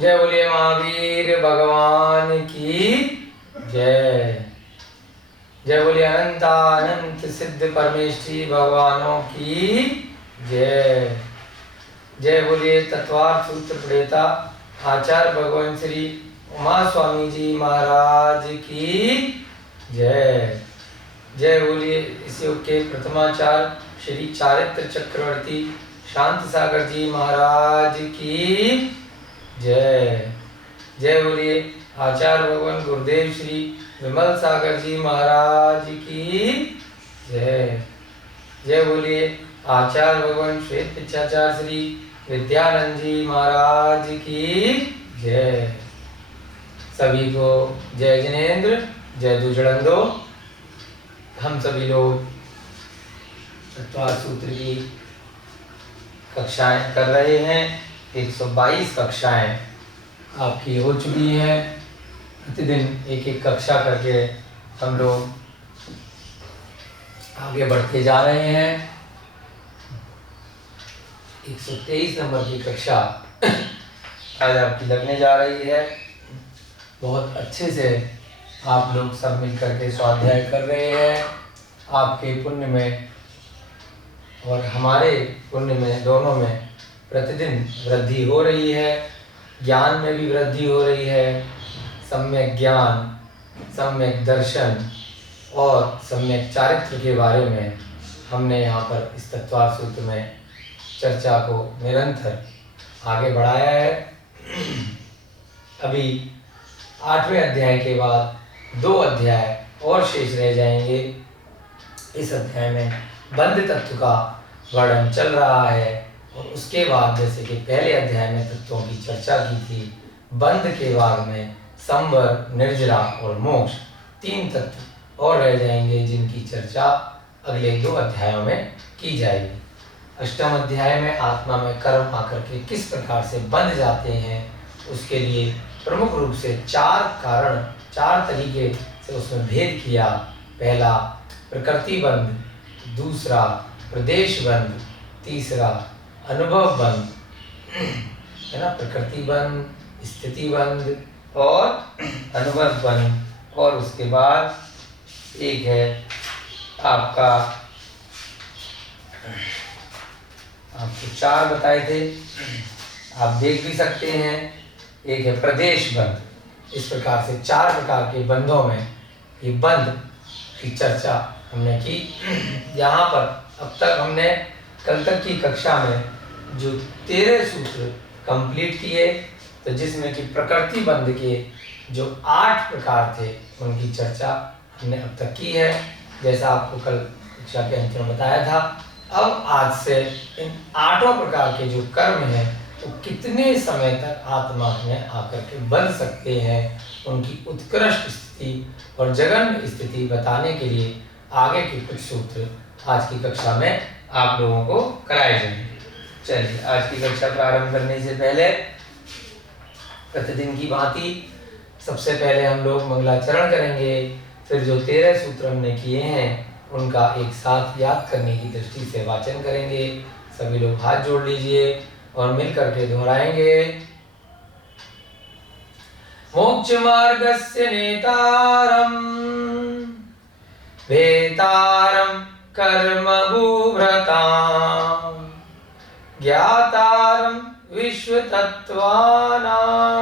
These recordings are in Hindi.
जय बोलिए महावीर भगवान की जय। जय बोलिए अनंत सिद्ध परमेष्ठी भगवानों की जय। जय बोलिए तत्वार्थ सूत्र प्रणेता आचार्य भगवान श्री उमा स्वामी जी महाराज की जय। जय बोलिए इस योग के प्रथमाचार्य श्री चारित्र चक्रवर्ती शांत सागर जी महाराज की जय। जय बोलिए आचार्य भगवान गुरुदेव श्री विमल सागर जी महाराज की जय। जय बोलिए आचार्य भगवान श्वेत पिछाचार्य श्री विद्यानंद जी महाराज की जय। सभी को जय जिनेन्द्र, जय दुजड़ंदो। हम सभी लोग तत्वार्थ सूत्र की कक्षाएं कर रहे हैं। 122 कक्षाएं आपकी हो चुकी हैं। प्रतिदिन एक एक कक्षा करके हम लोग आगे बढ़ते जा रहे हैं। 123 नंबर की कक्षा आज आपकी लगने जा रही है। बहुत अच्छे से आप लोग सब मिल करके स्वाध्याय कर रहे हैं। आपके पुण्य में और हमारे पुण्य में, दोनों में प्रतिदिन वृद्धि हो रही है। ज्ञान में भी वृद्धि हो रही है। सम्यक ज्ञान, सम्यक दर्शन और सम्यक चारित्र के बारे में हमने यहाँ पर इस तत्वार्थ सूत्र में चर्चा को निरंतर आगे बढ़ाया है। अभी 8वें अध्याय के बाद 2 अध्याय और शेष रह जाएंगे। इस अध्याय में बंध तत्व का वर्णन चल रहा है और उसके बाद जैसे कि पहले अध्याय में तत्वों की चर्चा की थी, बंध के बाद में संवर, निर्जरा और मोक्ष 3 तत्व और रह जाएंगे जिनकी चर्चा अगले 2 अध्यायों में की जाएगी। अष्टम अध्याय में आत्मा में कर्म आकर के किस प्रकार से बंध जाते हैं, उसके लिए प्रमुख रूप से 4 कारण, 4 तरीके से उसमें भेद किया। पहला प्रकृति बंध, दूसरा प्रदेश बंध, तीसरा अनुभव बंध, है ना। प्रकृति बंध, स्थिति बंध और अनुभव बंध। और उसके बाद एक है आपको 4 बताए थे, आप देख भी सकते हैं। एक है प्रदेश बंध। इस प्रकार से 4 प्रकार के बंधों में ये बंध की चर्चा हमने की। यहाँ पर अब तक हमने कल तक की कक्षा में जो 13 सूत्र कंप्लीट किए, तो जिसमें कि प्रकृति बंध के जो 8 प्रकार थे उनकी चर्चा हमने अब तक की है, जैसा आपको कल कक्षा के अंत में बताया था। अब आज से इन 8 प्रकार के जो कर्म हैं वो कितने समय तक आत्मा में आकर के बंध सकते हैं, उनकी उत्कृष्ट स्थिति और जघन्य स्थिति बताने के लिए आगे के कुछ सूत्र आज की कक्षा में आप लोगों को कराए जाएंगे। चलिए, आज की कक्षा प्रारंभ करने से पहले प्रतिदिन की भांति सबसे पहले हम लोग मंगलाचरण करेंगे। फिर जो 13 सूत्र हमने किए हैं उनका एक साथ याद करने की दृष्टि से वाचन करेंगे। सभी लोग हाथ जोड़ लीजिए और मिल करके दोहराएंगे। मोक्ष मार्गस्य नेतारम वेतारम कर्म भूभृताम ज्ञातारम विश्व तत्वानाम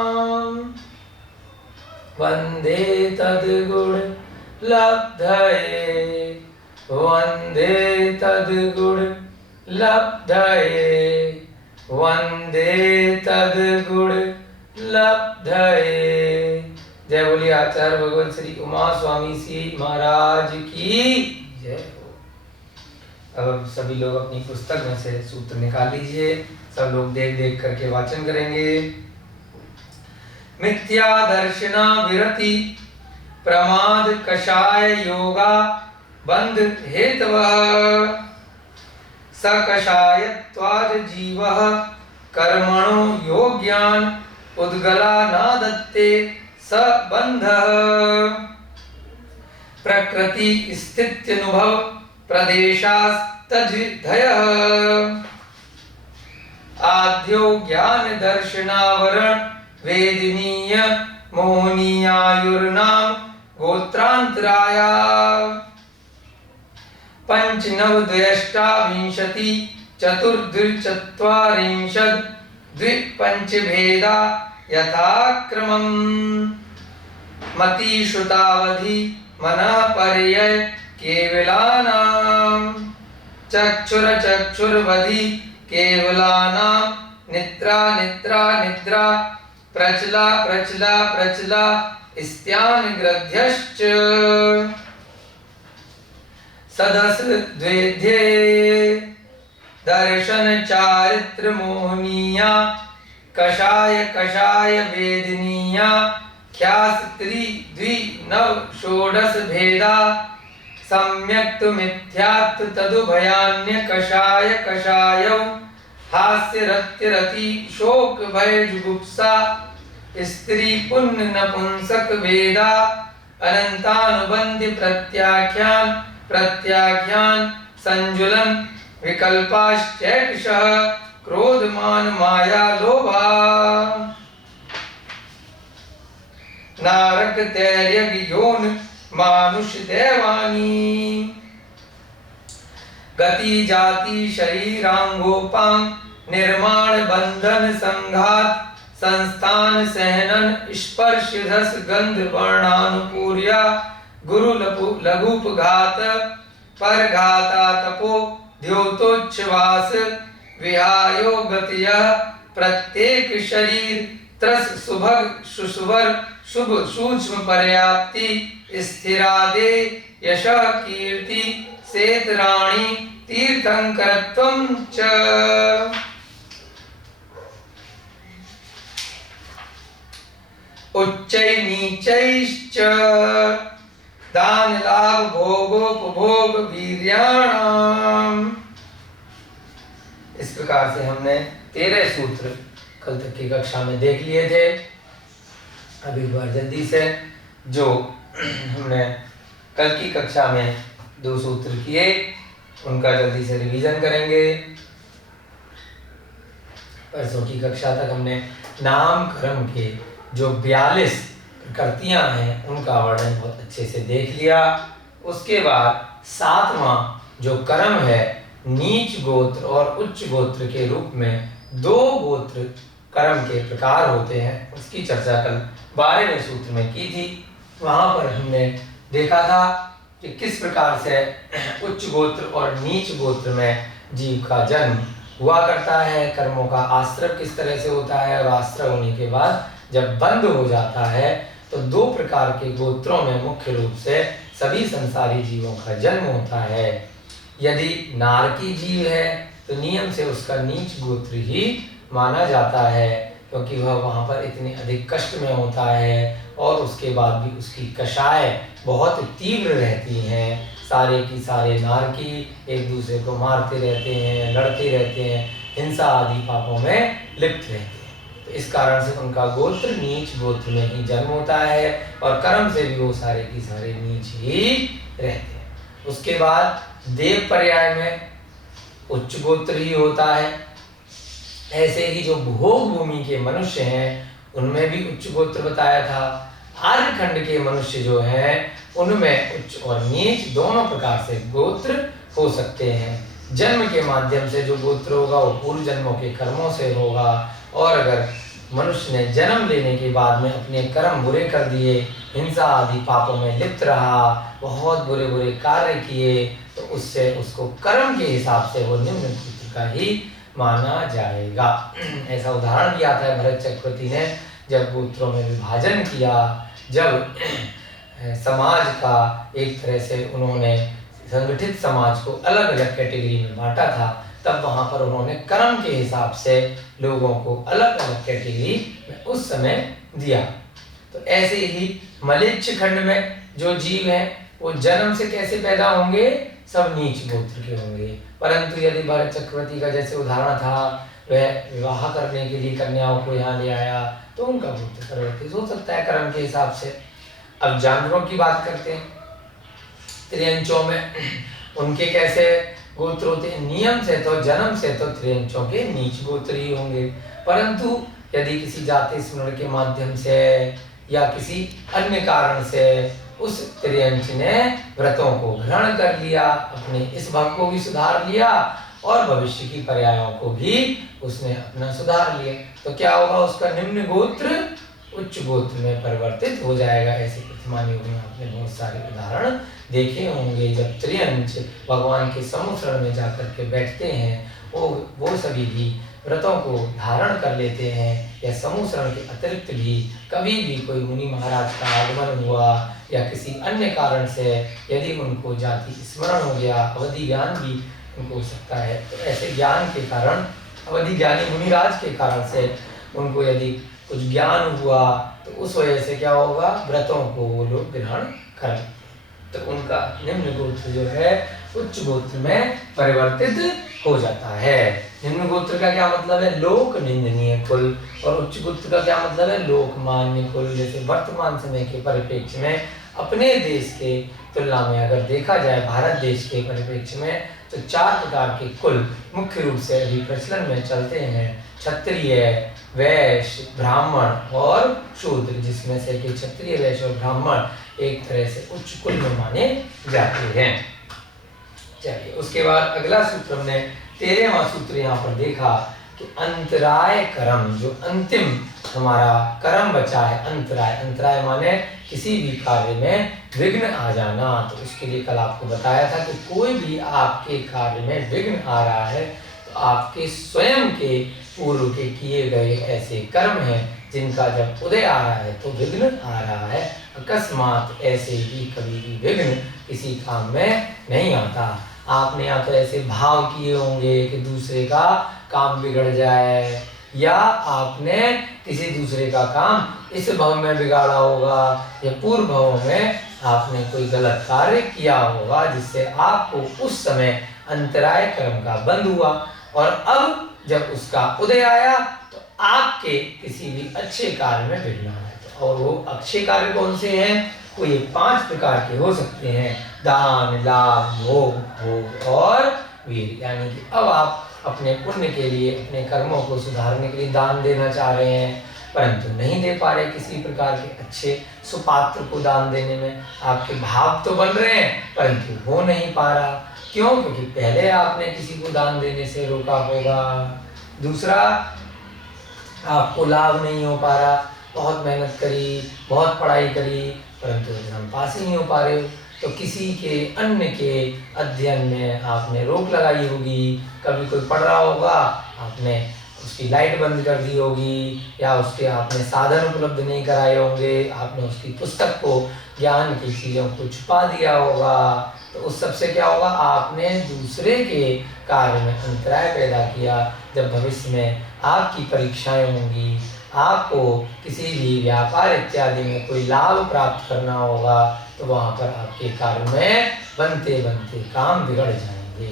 वंदे तद्गुण लब्धये, वंदे तद्गुण लब्धये, वंदे तद्गुण लब्धये। जय बोलिए आचार्य भगवान श्री उमा स्वामी जी महाराज की जय हो। अब सभी लोग अपनी पुस्तक में से सूत्र निकाल लीजिए। सब लोग देख देख करके वाचन करेंगे। मिथ्या दर्शना विरति प्रमाद कषाय योगा बंध हेतवः सकषायत्वाद जीवः कर्मणो योग्यान उद्गला नादत्ते स बंधः प्रकृति स्थित्यनुभव प्रदेशास्तद्धयः आद्यो ज्ञान दर्शनावरण वेदिनीय मोहनीयायुर्नाम गोत्रांतराया पंचनवद्वयष्टाविंशति चतुर्द्विचत्वारिंशद् द्विपंचभेदा यथाक्रमम् मतिश्रुतावधि मनः पर्यय केवलानां चक्षुर्वधि केवलानां निद्रा निद्रा निद्रा प्रचला प्रचला प्रचला स्त्यान ग्रध्यश्च सदस द्वेध्ये दर्शन चारित्र मोहनीया कषाय कषाय वेदनीया ख्यास त्रि द्वि नव षोडश भेदा सम्यक्त मिथ्यात्व तदुभयान्य कषाय कषायौ हास्य रत्य रति शोक भय जुगुप्सा स्त्री पुण्य नपुंसक भेदा अनंतानुबंध प्रत्याख्यान प्रत्याख्यान संजुलन विकल्पाश्चैकशः क्रोधमान माया लोभा नारक तैर्य योन मानुष देवानी गति जाति शरीरांगोपांग निर्माण बंधन संघात संस्थान सहनन स्पर्श रस गंध वर्णानुपूर्या गुरु लघुपघात परघाता तपो द्योतोच्छ्वास विहायो गतियः प्रत्येक शरीर त्रस सुभग सुसुवर शुभ सूक्ष्म पर्याप्ति स्थिरादे यशः कीर्ति सेतराणि तीर्थंकरत्वं च उच्चै नीचैश्च दान लाभ भोगोपभोग वीर्याणाम। इस प्रकार से हमने 13 सूत्र कल तक की कक्षा में देख लिए थे। अब एक बार जल्दी से जो हमने कल की कक्षा में 2 सूत्र किए उनका जल्दी से रिवीजन करेंगे। परसों की कक्षा तक हमने नाम कर्म के जो 42 प्रकृतियां हैं उनका वर्णन बहुत अच्छे से देख लिया। उसके बाद 7वां जो कर्म है नीच गोत्र और उच्च गोत्र के रूप में 2 गोत्र कर्म के प्रकार होते हैं उसकी चर्चा कल 12वें सूत्र में की थी। वहां पर हमने देखा था कि किस प्रकार से उच्च गोत्र और नीच गोत्र में जीव का जन्म हुआ करता है, कर्मों का आश्रय किस तरह से होता है और आश्रय होने के बाद जब बंद हो जाता है तो 2 प्रकार के गोत्रों में मुख्य रूप से सभी संसारी जीवों का जन्म होता है। यदि नारकी जीव है तो नियम से उसका नीच गोत्र ही माना जाता है क्योंकि वह वहाँ पर इतने अधिक कष्ट में होता है और उसके बाद भी उसकी कषाय बहुत तीव्र रहती हैं। सारे की सारे नारकी एक दूसरे को मारते रहते हैं, लड़ते रहते हैं, हिंसा आदि पापों में लिप्त रहते हैं। तो इस कारण से उनका गोत्र नीच गोत्र में ही जन्म होता है और कर्म से भी वो सारे की सारे नीच ही रहते हैं। उसके बाद देव पर्याय में उच्च गोत्र ही होता है। ऐसे ही जो भोग भूमि के मनुष्य हैं उनमें भी उच्च गोत्र बताया था। आर्यखंड के मनुष्य जो हैं उनमें उच्च और नीच दोनों प्रकार से गोत्र हो सकते हैं। जन्म के माध्यम से जो गोत्र होगा वो पूर्व जन्मों के कर्मों से होगा और अगर मनुष्य ने जन्म लेने के बाद में अपने कर्म बुरे कर दिए, हिंसा आदि पापों में लिप्त रहा, बहुत बुरे बुरे कार्य किए तो उससे उसको कर्म के हिसाब से वो निम्न गोत्र का ही माना जाएगा। ऐसा उदाहरण भी आता है भरत चक्रवर्ती ने जब गोत्रों में विभाजन किया, जब समाज का एक तरह से उन्होंने संगठित समाज को अलग अलग कैटेगरी में बांटा था, तब वहां पर उन्होंने कर्म के हिसाब से लोगों को अलग अलग कैटेगरी में उस समय दिया। तो ऐसे ही मलेच्छ खंड में जो जीव हैं वो जन्म से कैसे पैदा होंगे, सब नीच गोत्र के होंगे। परंतु यदि भरत चक्रवर्ती का जैसे उदाहरण था वह विवाह करने के लिए कन्याओं को यहाँ ले आया तो उनका गोत्र परिवर्तित हो सकता है कर्म के हिसाब से। अब जानवरों की बात करते हैं। त्रियंचों में उनके कैसे गोत्र होते हैं। नियम से तो जन्म से तो त्रियंचों के नीच गोत्र ही होंगे, परंतु यदि किसी जाति स्मरण के माध्यम से या किसी अन्य कारण से उस त्रियंच ने व्रतों को ग्रहण कर लिया, अपने इस भाग को भी सुधार लिया और भविष्य की पर्यायों को भी उसने अपना सुधार लिया, तो क्या होगा, उसका निम्न गोत्र उच्च गोत्र में परिवर्तित हो जाएगा। ऐसे प्रतिमान योग में आपने बहुत सारे उदाहरण देखे होंगे। जब त्रियंच भगवान के सम्मुख में जाकर के बैठते हैं, वो सभी भी व्रतों को धारण कर लेते हैं, या समूह शरण के अतिरिक्त भी कभी भी कोई मुनि महाराज का आगमन हुआ या किसी अन्य कारण से यदि उनको जाति स्मरण हो गया, अवधि ज्ञान भी उनको हो सकता है, तो ऐसे ज्ञान के कारण, अवधि ज्ञानी मुनिराज के कारण से उनको यदि कुछ ज्ञान हुआ तो उस वजह से क्या होगा, व्रतों को वो लोग ग्रहण कर, तो उनका निम्न गोत्र जो है उच्च गोत्र में परिवर्तित हो जाता है। निम्न गोत्र का क्या मतलब है, लोक निंदनीय कुल, और उच्च गोत्र का क्या मतलब है, लोकमान्य कुल। जैसे वर्तमान समय के परिप्रेक्ष्य में अपने देश के तुलना में अगर देखा जाए, भारत देश के परिप्रेक्ष्य में, तो 4 प्रकार के कुल मुख्य रूप से अभी प्रचलन में चलते हैं, क्षत्रिय, वैश्य, ब्राह्मण और शूद्र, जिसमें से कि क्षत्रिय, वैश्य और ब्राह्मण एक तरह से उच्च कुल में माने जाते हैं। चलिए, उसके बाद अगला सूत्र हमने 13वां सूत्र यहाँ पर देखा कि अंतराय कर्म, जो अंतिम हमारा कर्म बचा है, अंतराय, अंतराय माने किसी भी कार्य में विघ्न आ जाना। तो उसके लिए कल आपको बताया था कि कोई भी आपके कार्य में विघ्न आ रहा है तो आपके स्वयं के पूर्व के किए गए ऐसे कर्म हैं जिनका जब उदय आ रहा है तो विघ्न आ रहा है। अकस्मात ऐसे ही कभी भी विघ्न किसी काम में नहीं आता। आपने या तो ऐसे भाव किए होंगे कि दूसरे का काम बिगड़ जाए, या आपने किसी दूसरे का काम इस भव में बिगाड़ा होगा, या पूर्व भव में आपने कोई गलत कार्य किया होगा जिससे आपको उस समय अंतराय कर्म का बंध हुआ, और अब जब उसका उदय आया तो आपके किसी भी अच्छे कार्य में विघ्न आया। और वो अच्छे कार्य कौन से हैं, वो ये 5 प्रकार के हो सकते हैं, दान, लाभ, भोग, भोग और वीर। यानी कि अब आप अपने पुण्य के लिए, अपने कर्मों को सुधारने के लिए दान देना चाह रहे हैं, परंतु नहीं दे पा रहे किसी प्रकार के अच्छे सुपात्र को दान देने में। आपके भाव तो बन रहे हैं परंतु हो नहीं पा रहा। क्यों? क्योंकि पहले आपने किसी को दान देने से रोका होगा। दूसरा, आपको लाभ नहीं हो पा रहा, बहुत मेहनत करी, बहुत पढ़ाई करी, परंतु एग्जाम पास ही नहीं हो पा रहे हो। तो किसी के अन्य के अध्ययन में आपने रोक लगाई होगी, कभी कोई पढ़ रहा होगा, आपने उसकी लाइट बंद कर दी होगी, या उसके आपने साधन उपलब्ध नहीं कराए होंगे, आपने उसकी पुस्तक को, ज्ञान की चीज़ों को छुपा दिया होगा। तो उस सबसे क्या होगा, आपने दूसरे के कार्य में अंतराय पैदा किया। जब भविष्य में आपकी परीक्षाएं होंगी, आपको किसी भी व्यापार इत्यादि में कोई लाभ प्राप्त करना होगा, तो वहाँ पर आपके कार्य में बनते बनते काम बिगड़ जाएंगे।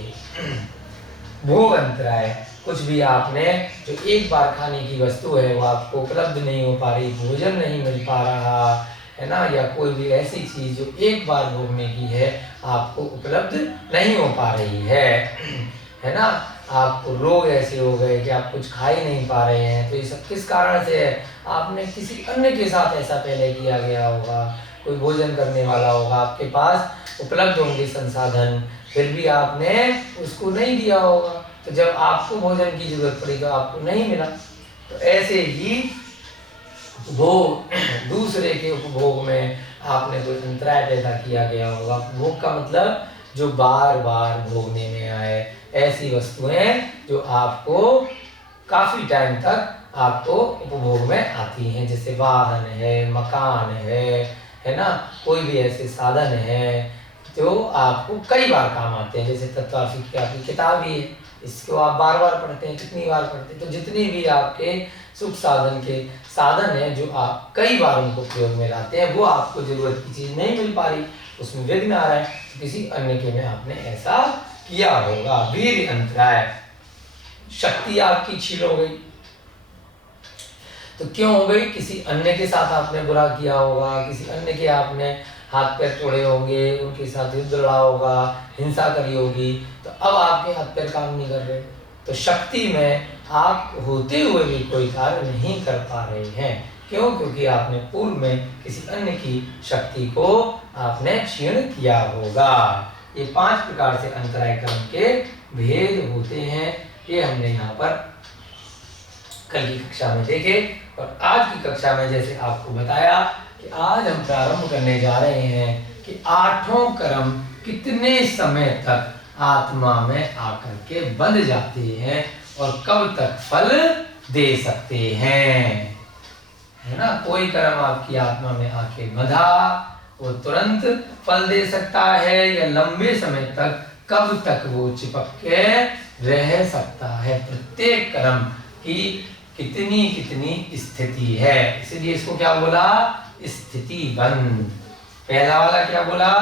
भोग अंतराय, कुछ भी आपने जो एक बार खाने की वस्तु है वो आपको उपलब्ध नहीं हो पा रही, भोजन नहीं मिल पा रहा है ना, या कोई भी ऐसी चीज जो एक बार भोगने की है आपको उपलब्ध नहीं हो पा रही है ना, आपको रोग ऐसे हो गए कि आप कुछ खा ही नहीं पा रहे हैं। तो ये सब किस कारण से है, आपने किसी अन्य के साथ ऐसा पहले किया गया होगा, कोई भोजन करने वाला होगा, आपके पास उपलब्ध होंगे संसाधन, फिर भी आपने उसको नहीं दिया होगा, तो जब आपको भोजन की जरूरत पड़ी तो आपको नहीं मिला। तो ऐसे ही भोग, दूसरे के उपभोग में आपने कोई अंतराय पैदा किया गया होगा। भोग का मतलब जो बार बार भोगने में आए, ऐसी वस्तुएं जो आपको काफी टाइम तक आपको उपभोग में आती हैं, जैसे वाहन है, मकान है ना, कोई भी ऐसे साधन है जो आपको कई बार काम आते हैं। जैसे तत्वाफी की आपकी किताब ही है, इसको आप बार बार पढ़ते हैं, कितनी बार पढ़ते हैं। तो जितनी भी आपके सुख साधन के साधन है जो आप कई बार उनको प्रयोग में लाते हैं, वो आपको जरूरत की चीज नहीं मिल पा रही, उसमें विघ्न आ रहा है, तो किसी अन्य के में आपने ऐसा किया होगा। वीर अंतराय, शक्ति आपकी छीन हो गई। तो क्यों हो गई, किसी अन्य के साथ आपने बुरा किया होगा, किसी अन्य के आपने हाथ पैर तोड़े होंगे, उनके साथ युद्ध लड़ा होगा, हिंसा करी होगी, तो अब आपके हाथ पैर काम नहीं कर रहे, तो शक्ति में आप होते हुए भी कोई कार्य नहीं कर पा रहे हैं। क्यों? क्योंकि आपने पूर्व में किसी अन्य की शक्ति को आपने क्षीण किया होगा। ये 5 प्रकार से अंतराय कर्म के भेद होते हैं। ये हमने यहाँ पर कल की कक्षा में देखे और आज की कक्षा में जैसे आपको बताया कि आज हम प्रारंभ करने जा रहे हैं कि 8 कर्म कितने समय तक आत्मा में आकर के बंध जाते हैं और कब तक फल दे सकते हैं, है ना। कोई कर्म आपकी आत्मा में आके बंधा, वो तुरंत फल दे सकता है या लंबे समय तक, कब तक वो चिपक के रह सकता है। प्रत्येक कर्म की कितनी कितनी स्थिति है, इसलिए इसको क्या बोला? स्थिति बंध। पहला वाला क्या बोला?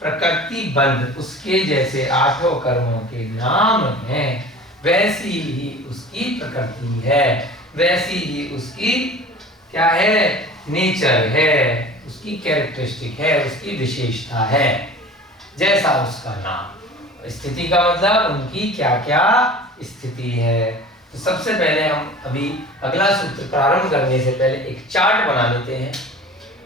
प्रकृति बंध। उसके जैसे 8 कर्मों के नाम हैं, वैसी ही उसकी प्रकृति है, वैसी ही उसकी क्या है? नेचर है, उसकी कैरेक्टरिस्टिक है, उसकी विशेषता है, जैसा उसका नाम। स्थिति का मतलब उनकी क्या क्या स्थिति है। तो सबसे पहले हम अभी अगला सूत्र प्रारंभ करने से पहले एक चार्ट बना लेते हैं।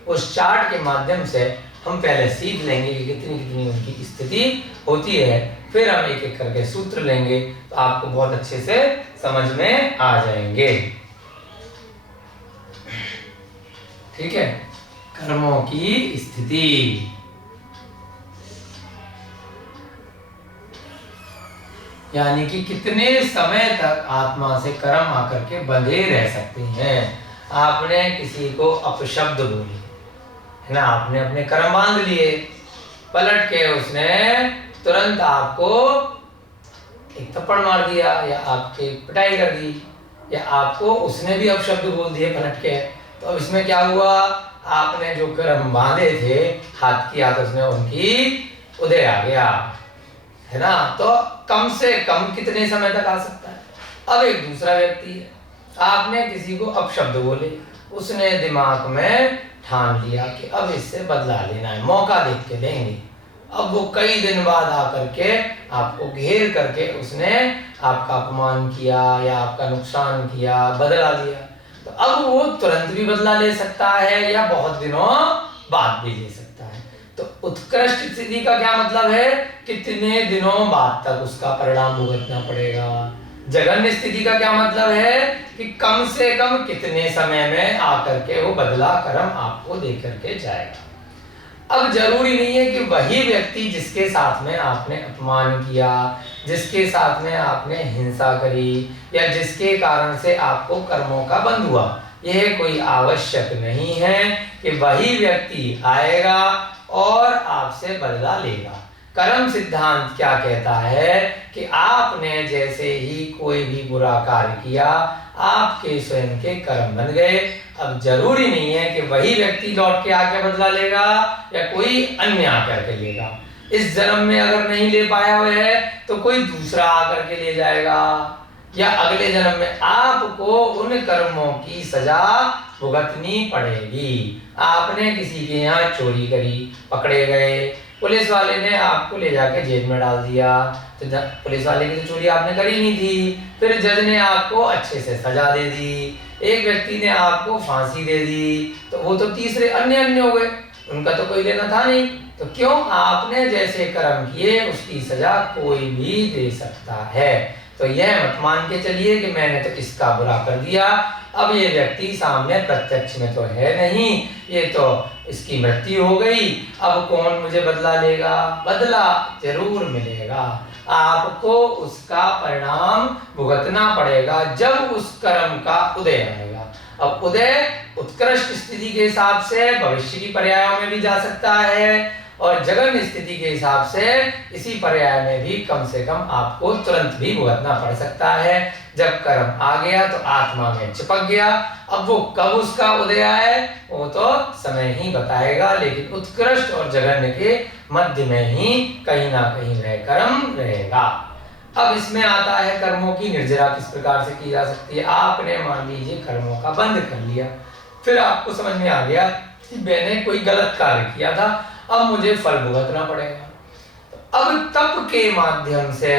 उस चार्ट के माध्यम से हम पहले सीख लेंगे कि कितनी कितनी उनकी स्थिति होती है, फिर हम एक एक करके सूत्र लेंगे तो आपको बहुत अच्छे से समझ में आ जाएंगे। ठीक है, कर्मों की स्थिति। यानी कि कितने समय तक आत्मा से कर्म आकर के बंधे रह सकते हैं। आपने किसी को अपशब्द बोले, है ना, आपने अपने कर्म बांध लिए, पलट के उसने तुरंत आपको एक थप्पड़ मार दिया या आपकी पिटाई कर दी या आपको उसने भी अपशब्द बोल दिए पलट के, तो अब इसमें क्या हुआ? आपने जो कर्म बांधे थे, हाथ की हाथ उसने उनकी उदय आ गया, है ना। तो कम से कम कितने समय तक आ सकता है? अब एक दूसरा व्यक्ति है, आपने किसी को अपशब्द बोले, उसने दिमाग में ठान लिया कि अब इससे बदला लेना है, मौका देख के लेंगे। अब वो कई दिन बाद आकर के आपको घेर करके उसने आपका अपमान किया या आपका नुकसान किया, बदला लिया, तो अब वो तुरंत भी बदला ले सकता है या बहुत दिनों बाद भी ले सकता है। तो उत्कृष्ट स्थिति का क्या मतलब है? कितने दिनों बाद तक उसका परिणाम भुगतना पड़ेगा। जघन्य स्थिति का क्या मतलब है कि कम से कम कितने समय में आकर के वो बदला कर्म आपको दे करके जाएगा। अब जरूरी नहीं है कि वही व्यक्ति जिसके साथ में आपने अपमान किया, जिसके साथ में आपने हिंसा करी या जिसके कारण से आपको कर्मों का बंध हुआ, यह कोई आवश्यक नहीं है कि वही व्यक्ति आएगा और आपसे बदला लेगा। कर्म सिद्धांत क्या कहता है कि आपने जैसे ही कोई भी बुरा कार्य किया, आपके स्वयं के कर्म बन गए। अब जरूरी नहीं है कि वही व्यक्ति लौट के आके बदला लेगा या कोई अन्य आकर के लेगा। इस जन्म में अगर नहीं ले पाया हुआ है तो कोई दूसरा आकर के ले जाएगा, या अगले जन्म में आपको उन कर्मों की सजा भुगतनी पड़ेगी। आपने किसी के यहाँ चोरी करी, पकड़े गए, पुलिस वाले ने आपको ले जाके जेल में डाल दिया, तो पुलिस वाले की तो चोरी आपने करी नहीं थी, फिर जज ने आपको अच्छे से सजा दे दी, एक व्यक्ति ने आपको फांसी दे दी, तो वो तो तीसरे अन्य हो गए, उनका तो कोई लेना था नहीं। तो क्यों? आपने जैसे कर्म किए उसकी सजा कोई भी दे सकता है। तो यह मत मान के चलिए कि मैंने तो इसका बुरा कर दिया, अब ये व्यक्ति सामने प्रत्यक्ष में तो है नहीं, ये तो इसकी मृत्यु हो गई, अब कौन मुझे बदला लेगा? बदला जरूर मिलेगा, आपको उसका परिणाम भुगतना पड़ेगा जब उस कर्म का उदय आएगा। अब उदय उत्कृष्ट स्थिति के हिसाब से भविष्य की पर्यायों में भी जा सकता है और जघन्य स्थिति के हिसाब से इसी पर्याय में भी कम से कम आपको तुरंत भी भुगतना पड़ सकता है। जब कर्म आ गया तो आत्मा में चिपक गया, अब वो कब उसका उदय आए वो तो समय ही बताएगा, लेकिन उत्कृष्ट और जघन्य के मध्य में ही कहीं ना कहीं वह कर्म रहेगा। अब इसमें आता है कर्मों की निर्जरा किस प्रकार से की जा सकती है। आपने मान लीजिए कर्मों का बंद कर लिया, फिर आपको समझ में आ गया कि मैंने कोई गलत कार्य किया था, अब मुझे फल भुगतना पड़ेगा। तो अब तप के माध्यम से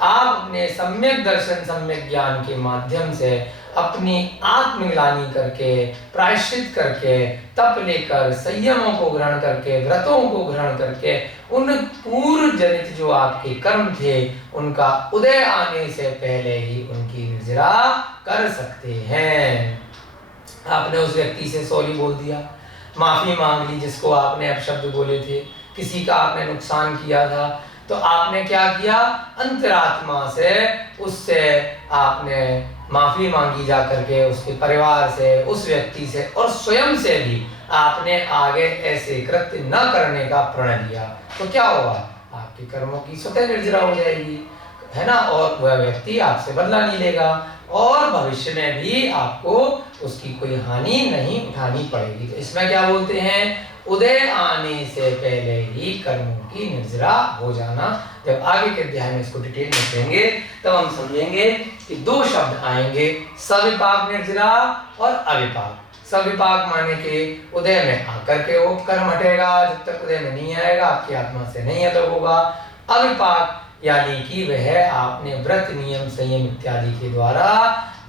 आप अपने सम्यक दर्शन सम्यक ज्ञान के माध्यम से अपनी आत्मग्लानि करके, प्रायश्चित करके, तप लेकर, संयमों को ग्रहण करके, व्रतों को ग्रहण करके, उन पूर्व जनित जो आपके कर्म थे उनका उदय आने से पहले ही उनकी निर्जरा कर सकते हैं। आपने उस व्यक्ति से सॉरी बोल दिया, माफी मांग ली जिसको आपने अपशब्द बोले थे, किसी का आपने नुकसान किया था, तो आपने क्या किया, अंतरात्मा से उससे आपने माफी मांगी जा करके, उसके परिवार से, उस व्यक्ति से और स्वयं से भी आपने आगे ऐसे कृत्य न करने का प्रण लिया। तो क्या होगा, आपके कर्मों की स्वतः निर्जरा हो जाएगी, है ना, और वह व्यक्ति आपसे बदला नहीं लेगा और भविष्य में भी आपको उसकी कोई हानि नहीं उठानी पड़ेगी। तो इसमें क्या बोलते हैं, उदय आने से पहले ही कर्मों की निर्जरा हो जाना। जब आगे के अध्याय में इसको डिटेल में पढ़ेंगे तब हम समझेंगे कि दो शब्द आएंगे, सविपाक निर्जरा और अविपाक। सविपाक माने के उदय में आकर के वो कर्म हटेगा, जब तक उदय में नहीं आएगा आपकी आत्मा से नहीं अलग होगा। अविपाक यानी कि वह आपने व्रत नियम संयम इत्यादि के द्वारा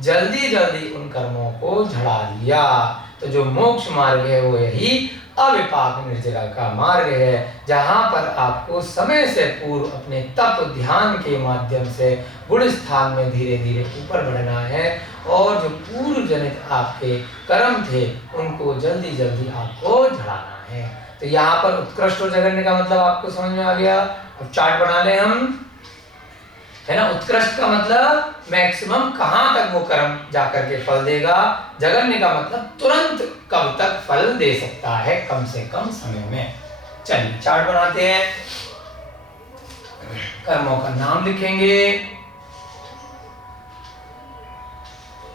जल्दी जल्दी उन कर्मों को झड़ा लिया। तो जो मोक्ष मार्ग है वो यही अविपाक निर्जरा का मार्ग है, जहां पर आपको समय से पूर्व अपने तप ध्यान के माध्यम से गुण स्थान में धीरे धीरे ऊपर बढ़ना है और जो पूर्व जनित आपके कर्म थे उनको जल्दी जल्दी आपको झड़ाना है। तो यहाँ पर उत्कृष्ट और जघन्य का मतलब आपको समझ में आ गया। अब चार्ट बना ले हम, है ना। उत्कृष्ट का मतलब मैक्सिमम कहां तक वो कर्म जाकर के फल देगा, जघन्य का मतलब तुरंत कब तक फल दे सकता है, कम से कम समय में। चलिए चार्ट बनाते हैं, कर्मों का नाम लिखेंगे,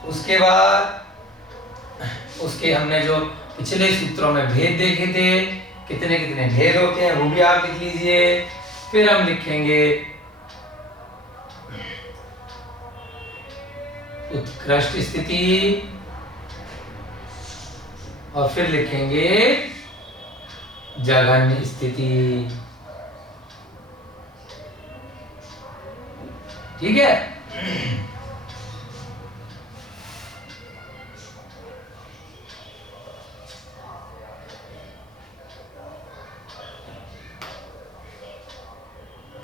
उसके बाद उसके हमने जो पिछले सूत्रों में भेद देखे थे, कितने कितने भेद होते हैं वो भी आप लिख लीजिए। फिर हम लिखेंगे उत्कृष्ट स्थिति और फिर लिखेंगे जघन्य स्थिति। ठीक है।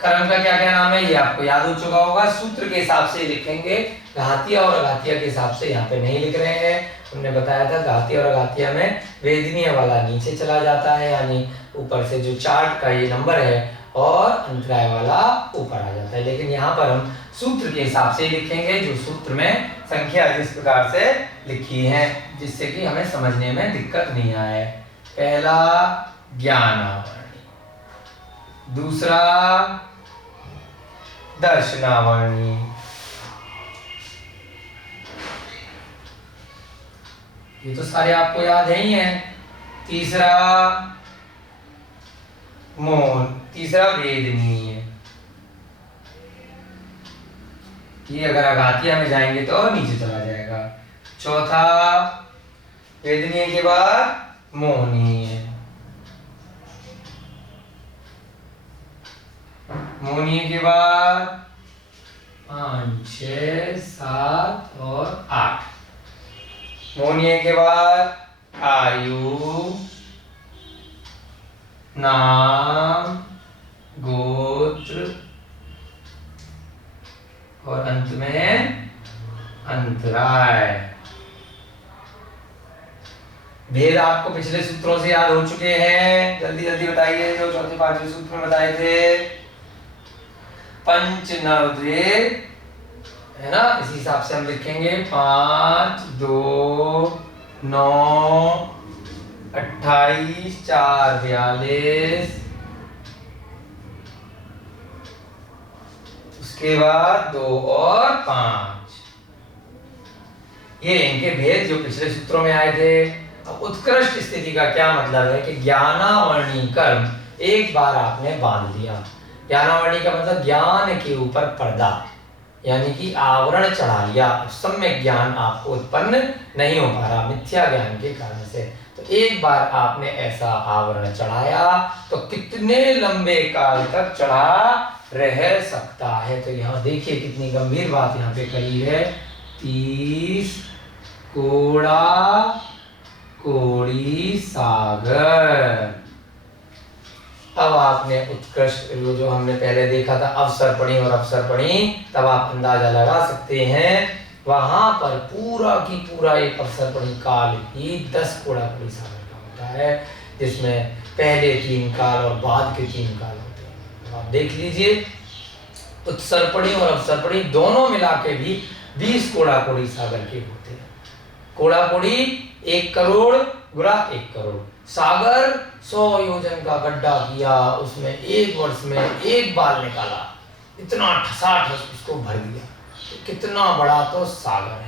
कर्म का क्या क्या नाम है ये आपको याद हो चुका होगा। सूत्र के हिसाब से लिखेंगे, घातिया और अघातिया के हिसाब से यहाँ पे नहीं लिख रहे हैं। हमने बताया था घातिया और अघातिया में वेदनीय वाला नीचे चला जाता है, यानी ऊपर से जो चार्ट का ये नंबर है और अंतराय वाला ऊपर आ जाता है। लेकिन यहाँ पर हम सूत्र के हिसाब से लिखेंगे, जो सूत्र में संख्या जिस प्रकार से लिखी है, जिससे कि हमें समझने में दिक्कत नहीं आए। पहला ज्ञानावरणी, दूसरा दर्शनावरणी, ये तो सारे आपको याद है ही हैं। तीसरा मौन, तीसरा वेदनीय, ये अगर अघातिया में जाएंगे तो नीचे चला जाएगा। चौथा वेदनीय के बाद मोहनीय, मोहनीय के बाद 5, 6, 7 और 8, मोहनीय के बाद आयु, नाम, गोत्र और अंत में अंतराय। भेद आपको पिछले सूत्रों से याद हो चुके हैं, जल्दी जल्दी बताइए जो चौथे पांचवें सूत्र में बताए थे। पंच नवद्वेद, है ना, इसी हिसाब से हम लिखेंगे 5, 2, 9, 28, 4, 42, उसके बाद 2 और 5। ये इनके भेद जो पिछले सूत्रों में आए थे। अब उत्कृष्ट स्थिति का क्या मतलब है कि ज्ञानावरणी कर्म एक बार आपने बांध लिया। ज्ञानावरणी का मतलब ज्ञान के ऊपर पर्दा, यानी कि आवरण चढ़ा लिया, सम्यक ज्ञान आपको उत्पन्न नहीं हो पा रहा मिथ्या ज्ञान के कारण से। तो एक बार आपने ऐसा आवरण चढ़ाया तो कितने लंबे काल तक चढ़ा रह सकता है। तो यहाँ देखिए कितनी गंभीर बात यहाँ पे कही है, 30 कोड़ा कोड़ी सागर। अब आपने उत्कृष्ट जो हमने पहले देखा था अवसर्पणी और अपसर्पणी, तब आप अंदाजा लगा सकते हैं वहां पर पूरा की पूरा एक अवसर्पणी काल ही 10 कोड़ा कोड़ी सागर का होता है, जिसमें पहले 3 काल और बाद के 3 काल होते हैं। तो आप देख लीजिए उत्सर्पणी और अपसर्पणी दोनों मिला के भी 20 कोड़ा कोड़ी सागर के होते हैं। कोड़ा कोड़ी 1 करोड़ गुणा 1 करोड़, सागर 100 योजन का गड्ढा किया, उसमें 1 वर्ष में 1 बाल निकाला, इतना ठसाठस उसको भर दिया, तो कितना बड़ा तो सागर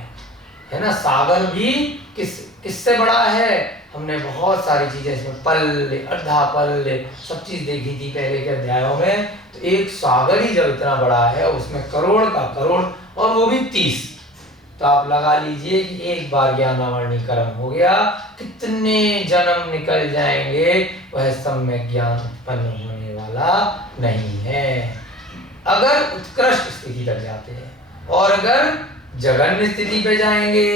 है ना। सागर भी किससे बड़ा है, हमने बहुत सारी चीजें इसमें पल्ले अर्धा पल्ले सब चीज देखी थी पहले के अध्यायों में। तो एक सागर ही जब इतना बड़ा है उसमें करोड़ का करोड़ और वो भी 30, तो आप लगा लीजिए कि एक बार ज्ञानावरणी कर्म हो गया, कितने जन्म निकल जाएंगे, वह सम्यक ज्ञान उत्पन्न होने वाला नहीं है। अगर उत्कृष्ट स्थिति तक जाते हैं और अगर जघन्य स्थिति पे जाएंगे,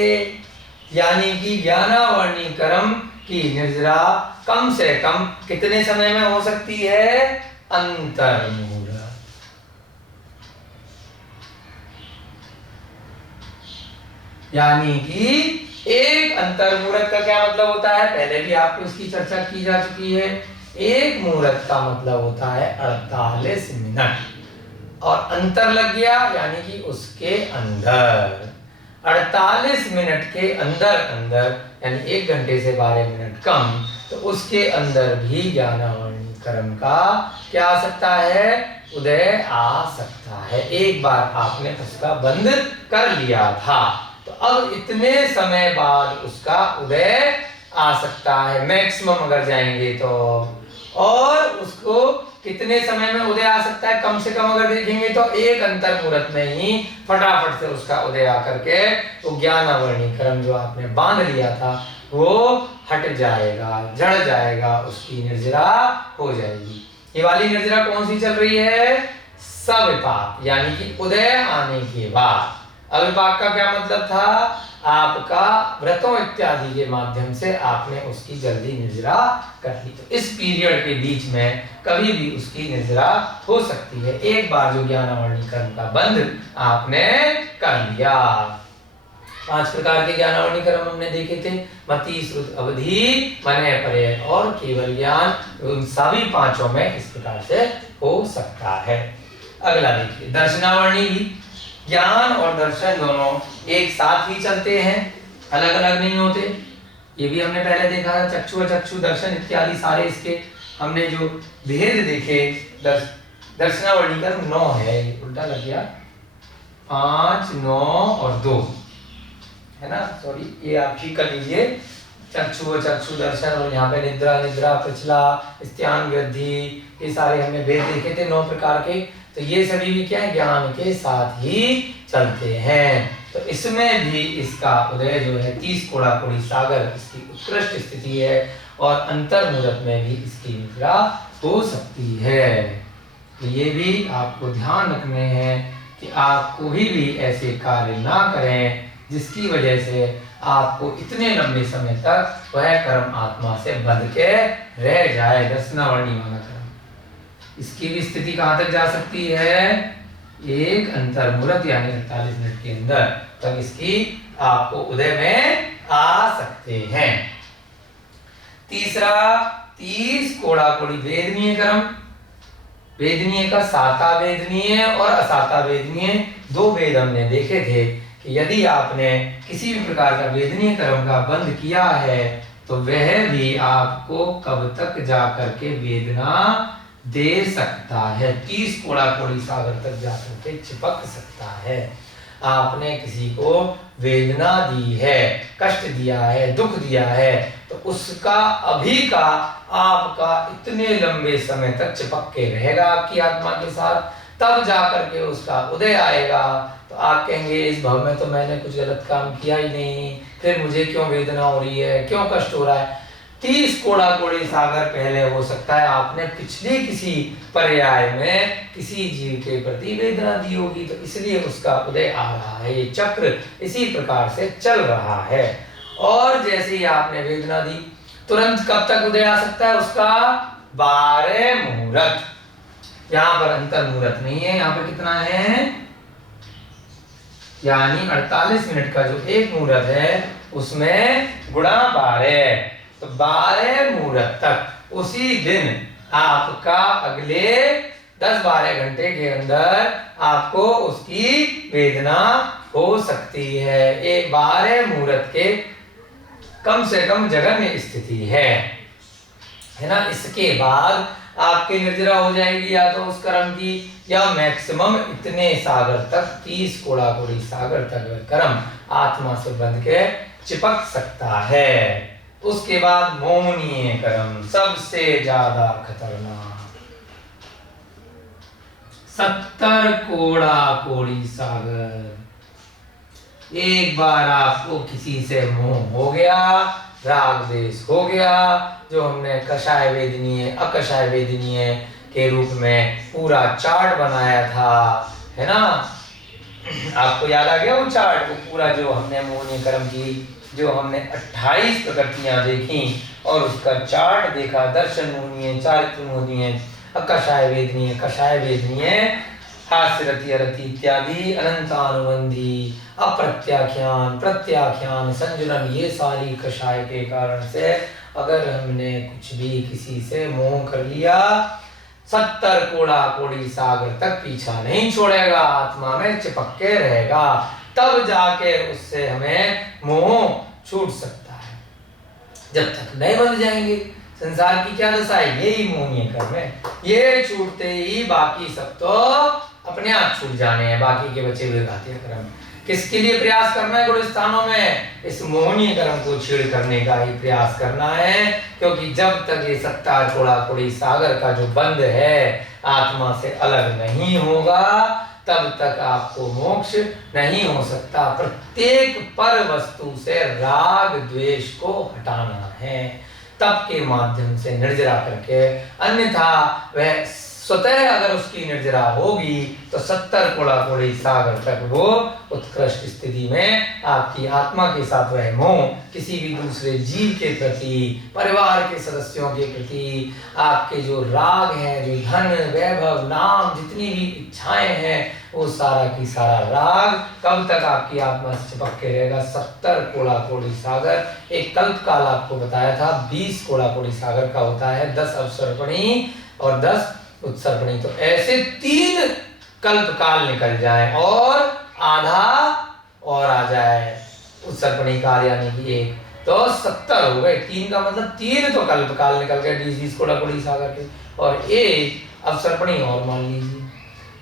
यानी कि ज्ञानावरणी कर्म की निर्जरा कम से कम कितने समय में हो सकती है, अंतर्मुहूर्त। यानी कि एक अंतर्मुहूर्त का क्या मतलब होता है, पहले भी आपको इसकी चर्चा की जा चुकी है। एक मुहूर्त का मतलब होता है 48 मिनट, और अंतर लग गया यानी कि उसके अंदर 48 मिनट के अंदर अंदर, यानी 1 घंटे से 12 मिनट कम, तो उसके अंदर भी ज्ञानावरणी कर्म का क्या आ सकता है, उदय आ सकता है। एक बार आपने उसका बंद कर लिया था, तो अब इतने समय बाद उसका उदय आ सकता है मैक्सिमम अगर जाएंगे तो। और उसको कितने समय में उदय आ सकता है, कम से कम अगर देखेंगे तो एक अंतर मुहूर्त में ही फटाफट से उसका उदय आकर के वो ज्ञानावरणी कर्म जो आपने बांध लिया था वो हट जाएगा, जड़ जाएगा, उसकी निर्जरा हो जाएगी। ये वाली निर्जरा कौन सी चल रही है, सविपाक, यानी कि उदय आने के बाद। अविपाक का क्या मतलब था, आपका व्रतों इत्यादि के माध्यम से आपने उसकी जल्दी निर्जरा कर ली, तो इस पीरियड के बीच में कभी भी उसकी निर्जरा हो सकती है। एक बार जो ज्ञानावरणी कर्म का बंध आपने कर लिया। 5 प्रकार के ज्ञानावरणी कर्म हमने देखे थे, मति श्रुत अवधि मने परे और केवल ज्ञान, उन सभी 5 में इस प्रकार से हो सकता है। अगला देखिए दर्शनावरणी भी, ज्ञान और दर्शन दोनों एक साथ ही चलते हैं, अलग अलग नहीं होते। ये भी हमने पहले देखा था, चक्षु चक्षु दर्शन इत्यादि सारे इसके हमने जो भेद देखे। दर्शनावरणी कर्म 9 है, उल्टा लग गया, 5 9 और 2 है ना, सॉरी ये आप ठीक कर लीजिए। चक्षु चक्षु दर्शन और यहाँ पे निद्रा निद्रा पिछला स्त्यान वृद्धि, ये सारे हमने भेद देखे थे 9 प्रकार के। तो ये सभी भी क्या है, ज्ञान के साथ ही चलते हैं। तो इसमें भी इसका उदय जो है 30 कोड़ा कोड़ी सागर इसकी उत्कृष्ट स्थिति है, और अंतर मुहूर्त में भी इसकी निद्रा हो सकती है। तो ये भी आपको ध्यान रखने हैं कि आप कोई भी ऐसे कार्य ना करें जिसकी वजह से आपको इतने लंबे समय तक वह कर्म आत्मा से बंध के रह जाए। दर्शनावरणी वाला कर्म, इसकी भी स्थिति कहां तक जा सकती है, एक अंतर मुहूर्त यानी 48 मिनट के अंदर तक इसकी आपको उदय में आ सकते हैं। तीसरा 30 कोड़ा कोड़ी वेदनीय कर्म। वेदनीय का साता वेदनीय और असाता वेदनीय 2 वेद हमने देखे थे कि यदि आपने किसी भी प्रकार का वेदनीय कर्म का बंध किया है तो वह भी आपको कब तक जा करके वेदना दे सकता है, 30 कोड़ा कोड़ी सागर तक जाकर के चिपक सकता है। आपने किसी को वेदना दी है, कष्ट दिया है, दुख दिया है, तो उसका अभी का आपका इतने लंबे समय तक चिपक के रहेगा आपकी आत्मा के साथ, तब जाकर के उसका उदय आएगा। तो आप कहेंगे इस भव में तो मैंने कुछ गलत काम किया ही नहीं, फिर मुझे क्यों वेदना हो रही है, क्यों कष्ट हो रहा है। 30 कोड़ा कोड़ी सागर पहले हो सकता है आपने पिछले किसी पर्याय में किसी जीव के प्रति वेदना दी होगी, तो इसलिए उसका उदय आ रहा है। ये चक्र इसी प्रकार से चल रहा है। और जैसे ही आपने वेदना दी, तुरंत कब तक उदय आ सकता है उसका? 12 मुहूर्त। यहाँ पर अंतर मुहूर्त नहीं है, यहाँ पर कितना है, यानी 48 मिनट का जो एक मुहूर्त है उसमें गुणा 12, तो 12 मुहूर्त तक उसी दिन आपका अगले 10-12 घंटे के अंदर आपको उसकी वेदना हो सकती है। एक 12 मुहूर्त के कम से कम जघन्य स्थिति है ना। इसके बाद आपकी निर्जरा हो जाएगी या तो उस कर्म की, या मैक्सिमम इतने सागर तक 30 कोड़ा कोड़ी सागर तक वह कर्म आत्मा से बंध के चिपक सकता है। उसके बाद मौनीय कर्म सबसे ज्यादा खतरनाक। 70 कोड़ा कोड़ी सागर। एक बार आपको किसी से मोह हो गया, राग द्वेष हो गया, जो हमने कषाय वेदनीय अकषाय वेदनीय के रूप में पूरा चार्ट बनाया था, है ना, आपको याद आ गया वो चार्ट, वो पूरा जो हमने मोहनीय कर्म की, जो हमने 28 प्रकृतियां देखी और उसका चार्ट देखा, दर्शन मोहनीय, चारित्र मोहनीय, अकषाय वेदनीय, कषाय वेदनीय, हास्यरति अरति इत्यादि, अनंतानुबंधी, अप्रत्याख्यान, प्रत्याख्यान, संजुलन, ये सारी कषाय के कारण से अगर हमने कुछ भी किसी से मोह कर लिया, 70 कोड़ा कोड़ी सागर तक पीछा नहीं छोड़ेगा, आत्मा में चिपक के रहेगा, तब जाके उससे हमें मोह छूट सकता है। जब तक नहीं बंध जाएंगे, संसार की क्या दशा है, यही मोहनीय कर्म है। ये छूटते ही बाकी सब तो अपने आप छूट जाने हैं, बाकी के बचे हुए घातीय कर्म। किसके लिए प्रयास करना है गुण स्थानों में? इस मोहनीय कर्म को छीड़ करने का ही प्रयास करना है, क्योंकि जब तक ये 70 कोड़ा कोड़ी सागर का जो बंध है आत्मा से अलग नहीं होगा, तब तक आपको मोक्ष नहीं हो सकता। प्रत्येक पर वस्तु से राग द्वेष को हटाना है, तप के माध्यम से निर्जरा करके, अन्यथा वह स्वतः अगर उसकी निर्जरा होगी तो 70 कोड़ा कोड़ी सागर तक वो उत्कृष्ट स्थिति में आपकी आत्मा के साथ वह मोह किसी भी दूसरे जीव के प्रति, परिवार के सदस्यों के प्रति, आपके जो राग हैं, जो धन वैभव नाम जितनी भी इच्छाएं हैं, वो सारा की सारा राग कब तक आपकी आत्मा से चिपक के रहेगा? 70 कोड़ा कोड़ी सागर। एक कल्प काल आपको बताया था 20 कोड़ा कोड़ी सागर का होता है, 10 अवसर्पणी और 10 उत्सर्पणी। तो ऐसे 3 कल्प काल निकल जाए और आधा और आ जाए उत्सर्पणी काल, यानी कि 1, तो 70 हो गए। 3 का मतलब 3 तो कल्प काल निकल गए 20 कोड़ा कोड़ी सागर के, और 1 अवसर्पणी और मान लीजिए।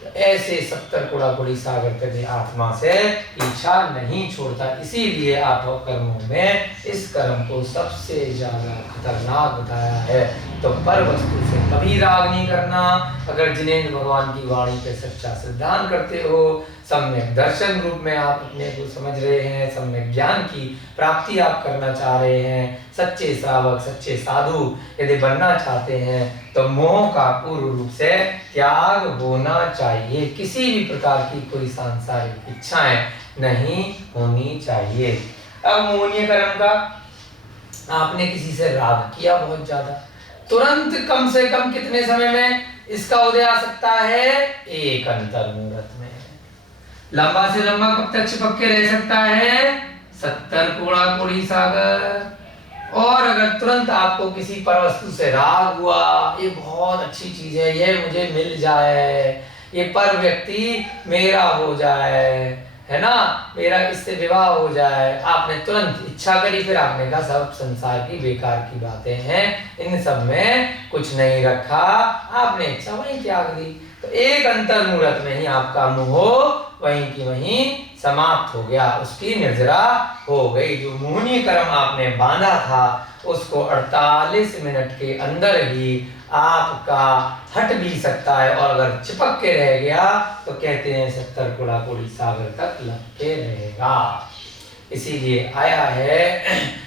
तो ऐसे 70 कोड़ा कोड़ी सागर तक आत्मा से पीछा नहीं छोड़ता। इसीलिए आप कर्मों में इस कर्म को सबसे ज्यादा खतरनाक बताया है। तो पर वस्तु से कभी राग नहीं करना। अगर जिनेंद्र भगवान की वाणी पे सच्चा श्रद्धान करते हो, सम्यक दर्शन रूप में आप अपने को समझ रहे हैं, सम्यक ज्ञान की प्राप्ति आप करना चाह रहे हैं, सच्चे श्रावक सच्चे साधु यदि बनना चाहते हैं, तो मोह का पूर्ण रूप से त्याग होना चाहिए। किसी भी प्रकार की कोई सांसारिक इच्छाएं नहीं होनी चाहिए। अब मोहनीय कर्म का आपने किसी से राग किया बहुत ज्यादा, तुरंत कम से कम कितने समय में इसका उदय आ सकता है? एक अंतर मुहूर्त में। लंबा से लंबा कब तक चिपक के रह सकता है? 70 कोड़ा कोड़ी सागर। और अगर तुरंत आपको किसी पर वस्तु से राग हुआ, ये बहुत अच्छी चीज है, ये मुझे मिल जाए, ये पर व्यक्ति मेरा हो जाए, है ना, मेरा इससे विवाह हो जाए, आपने तुरंत इच्छा करी, फिर आपने कहा सब संसार की बेकार की बातें हैं, इन सब में कुछ नहीं रखा, आपने इच्छा वहीं त्याग दी। तो एक अंतर मुहूर्त में ही आपका मोह वहीं की वहीं समाप्त हो गया, उसकी निर्जरा हो गई। जो मोहनीय कर्म आपने बांधा था उसको 48 मिनट के अंदर ही आपका हट भी सकता है, और अगर चिपक के रह गया तो कहते हैं 70 कोड़ा कोड़ी सागर तक लग के रहेगा। इसीलिए आया है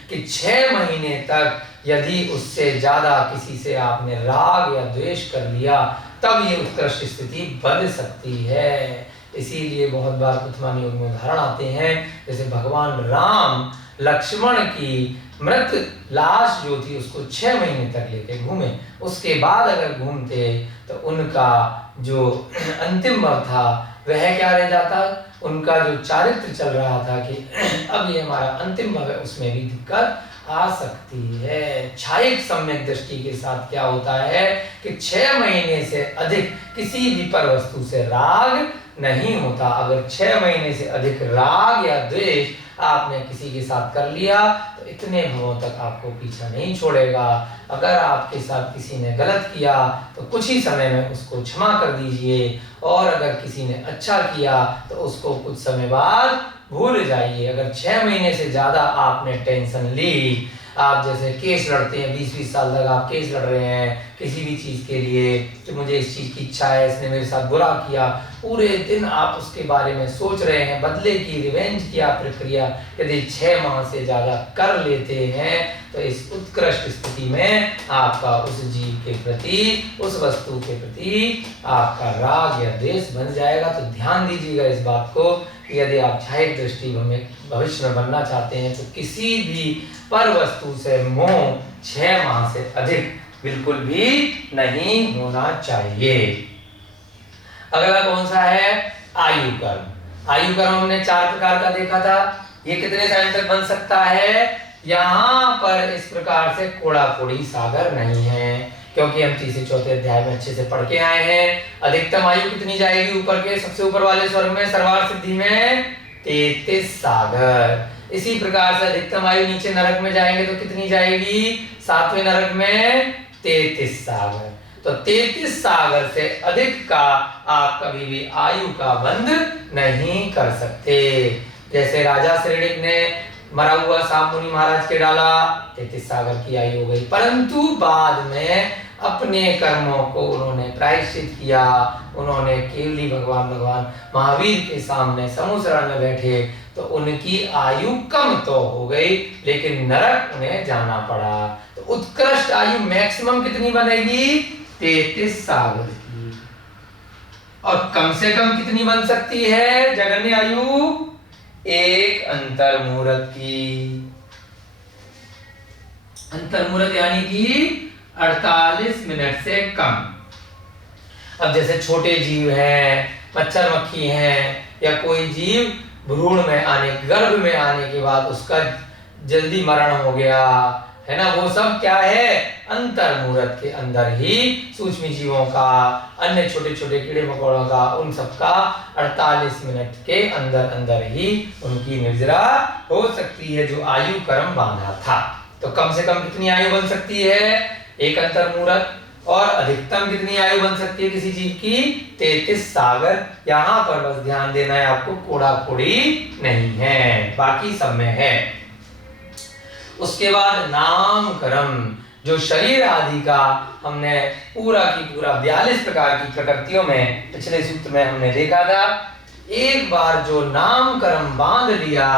कि 6 महीने तक यदि उससे ज्यादा किसी से आपने राग या द्वेष कर लिया तब ये उत्कृष्ट स्थिति बन सकती है। इसीलिए बहुत बार कुतमान योग में उदाहरण आते हैं, जैसे भगवान राम लक्ष्मण की मृत लाश जो थी उसको 6 महीने तक लेके घूमे, उसके बाद अगर घूमते तो उनका जो अंतिम वह था वह क्या रह जाता, उनका जो चारित्र चल रहा था कि अब ये हमारा अंतिम भाव है, उसमें भी दिक्कत आ सकती है। छायिक सम्यक दृष्टि के साथ क्या होता है कि 6 महीने से अधिक किसी भी पर वस्तु से राग नहीं होता। अगर 6 महीने से अधिक राग या द्वेष आपने किसी के साथ कर लिया तो इतने भवों तक आपको पीछा नहीं छोड़ेगा। अगर आपके साथ किसी ने गलत किया तो कुछ ही समय में उसको क्षमा कर दीजिए, और अगर किसी ने अच्छा किया तो उसको कुछ समय बाद भूल जाइए। अगर 6 महीने से ज्यादा आपने टेंशन ली, आप जैसे केस लड़ते हैं, 20-20 साल तक आप केस लड़ रहे हैं किसी भी चीज के लिए कि मुझे इस चीज की इच्छा है, इसने मेरे साथ बुरा किया, पूरे दिन आप उसके बारे में सोच रहे हैं, बदले की रिवेंज की आप प्रक्रिया यदि 6 माह से ज्यादा कर लेते हैं तो इस उत्कृष्ट स्थिति में आपका उस जीव के प्रति, उस वस्तु के प्रति आपका राग या द्वेष बन जाएगा। तो ध्यान दीजिएगा इस बात को कि यदि आप छायिक दृष्टि भविष्य में बनना चाहते हैं तो किसी भी पर वस्तु से मोह 6 माह से अधिक बिल्कुल भी नहीं होना चाहिए। अगला कौन सा है? आयु कर्म। आयु कर्म हमने 4 प्रकार का देखा था। ये कितने टाइम तक बन सकता है? यहाँ पर इस प्रकार से कोड़ा कोड़ी सागर नहीं है, क्योंकि हम तीसरे चौथे अध्याय में अच्छे से पढ़ के आए हैं। अधिकतम आयु कितनी जाएगी? ऊपर के सबसे ऊपर वाले स्वर्ग में सर्वार्थ सिद्धि में 33 सागर। इसी प्रकार से अधिकतम आयु नीचे नरक में जाएंगे तो कितनी जाएगी? 7वें नरक में 33 सागर। तो 33 सागर से अधिक का आप कभी भी आयु का बंध नहीं कर सकते। जैसे राजा श्रेणिक ने मरा हुआ सांप मुनि महाराज के डाला, 33 सागर की आयु हो गई, परंतु बाद में अपने कर्मों को उन्होंने प्रायश्चित किया। उन्होंने केवली भगवान महावीर के सामने समुद्र में बैठे तो उनकी आयु कम तो हो गई, लेकिन नरक उन्हें जाना पड़ा। तो उत्कृष्ट आयु मैक्सिमम कितनी बनेगी? 33 सागर की। और कम से कम कितनी बन सकती है जगन्य आयु? 1 अंतर्मुहूर्त की। अंतर्मुहूर्त यानी कि 48 मिनट से कम। अब जैसे छोटे जीव हैं, मच्छर मक्खी हैं, या कोई जीव भ्रूण में आने, गर्भ में आने के बाद उसका जल्दी मरण हो गया है ना, वो सब क्या है? अंतर्मुहूर्त के अंदर ही सूक्ष्म जीवों का, अन्य छोटे छोटे कीड़े मकोड़ों का, उन सब का 48 मिनट के अंदर अंदर ही उनकी निर्जरा हो सकती है जो आयु कर्म बांधा था। तो कम से कम कितनी आयु बन सकती है? 1 अंतर्मुहूर्त। और अधिकतम कितनी आयु बन सकती है किसी जीव की? 33 सागर। यहाँ पर बस ध्यान देना है आपको, कोड़ा कोड़ी नहीं है, बाकी सब में है। उसके बाद नाम कर्म, जो शरीर आदि का हमने पूरा की पूरा 42 प्रकार की प्रकृतियों में पिछले सूत्र में हमने देखा था। एक बार जो नाम कर्म बांध लिया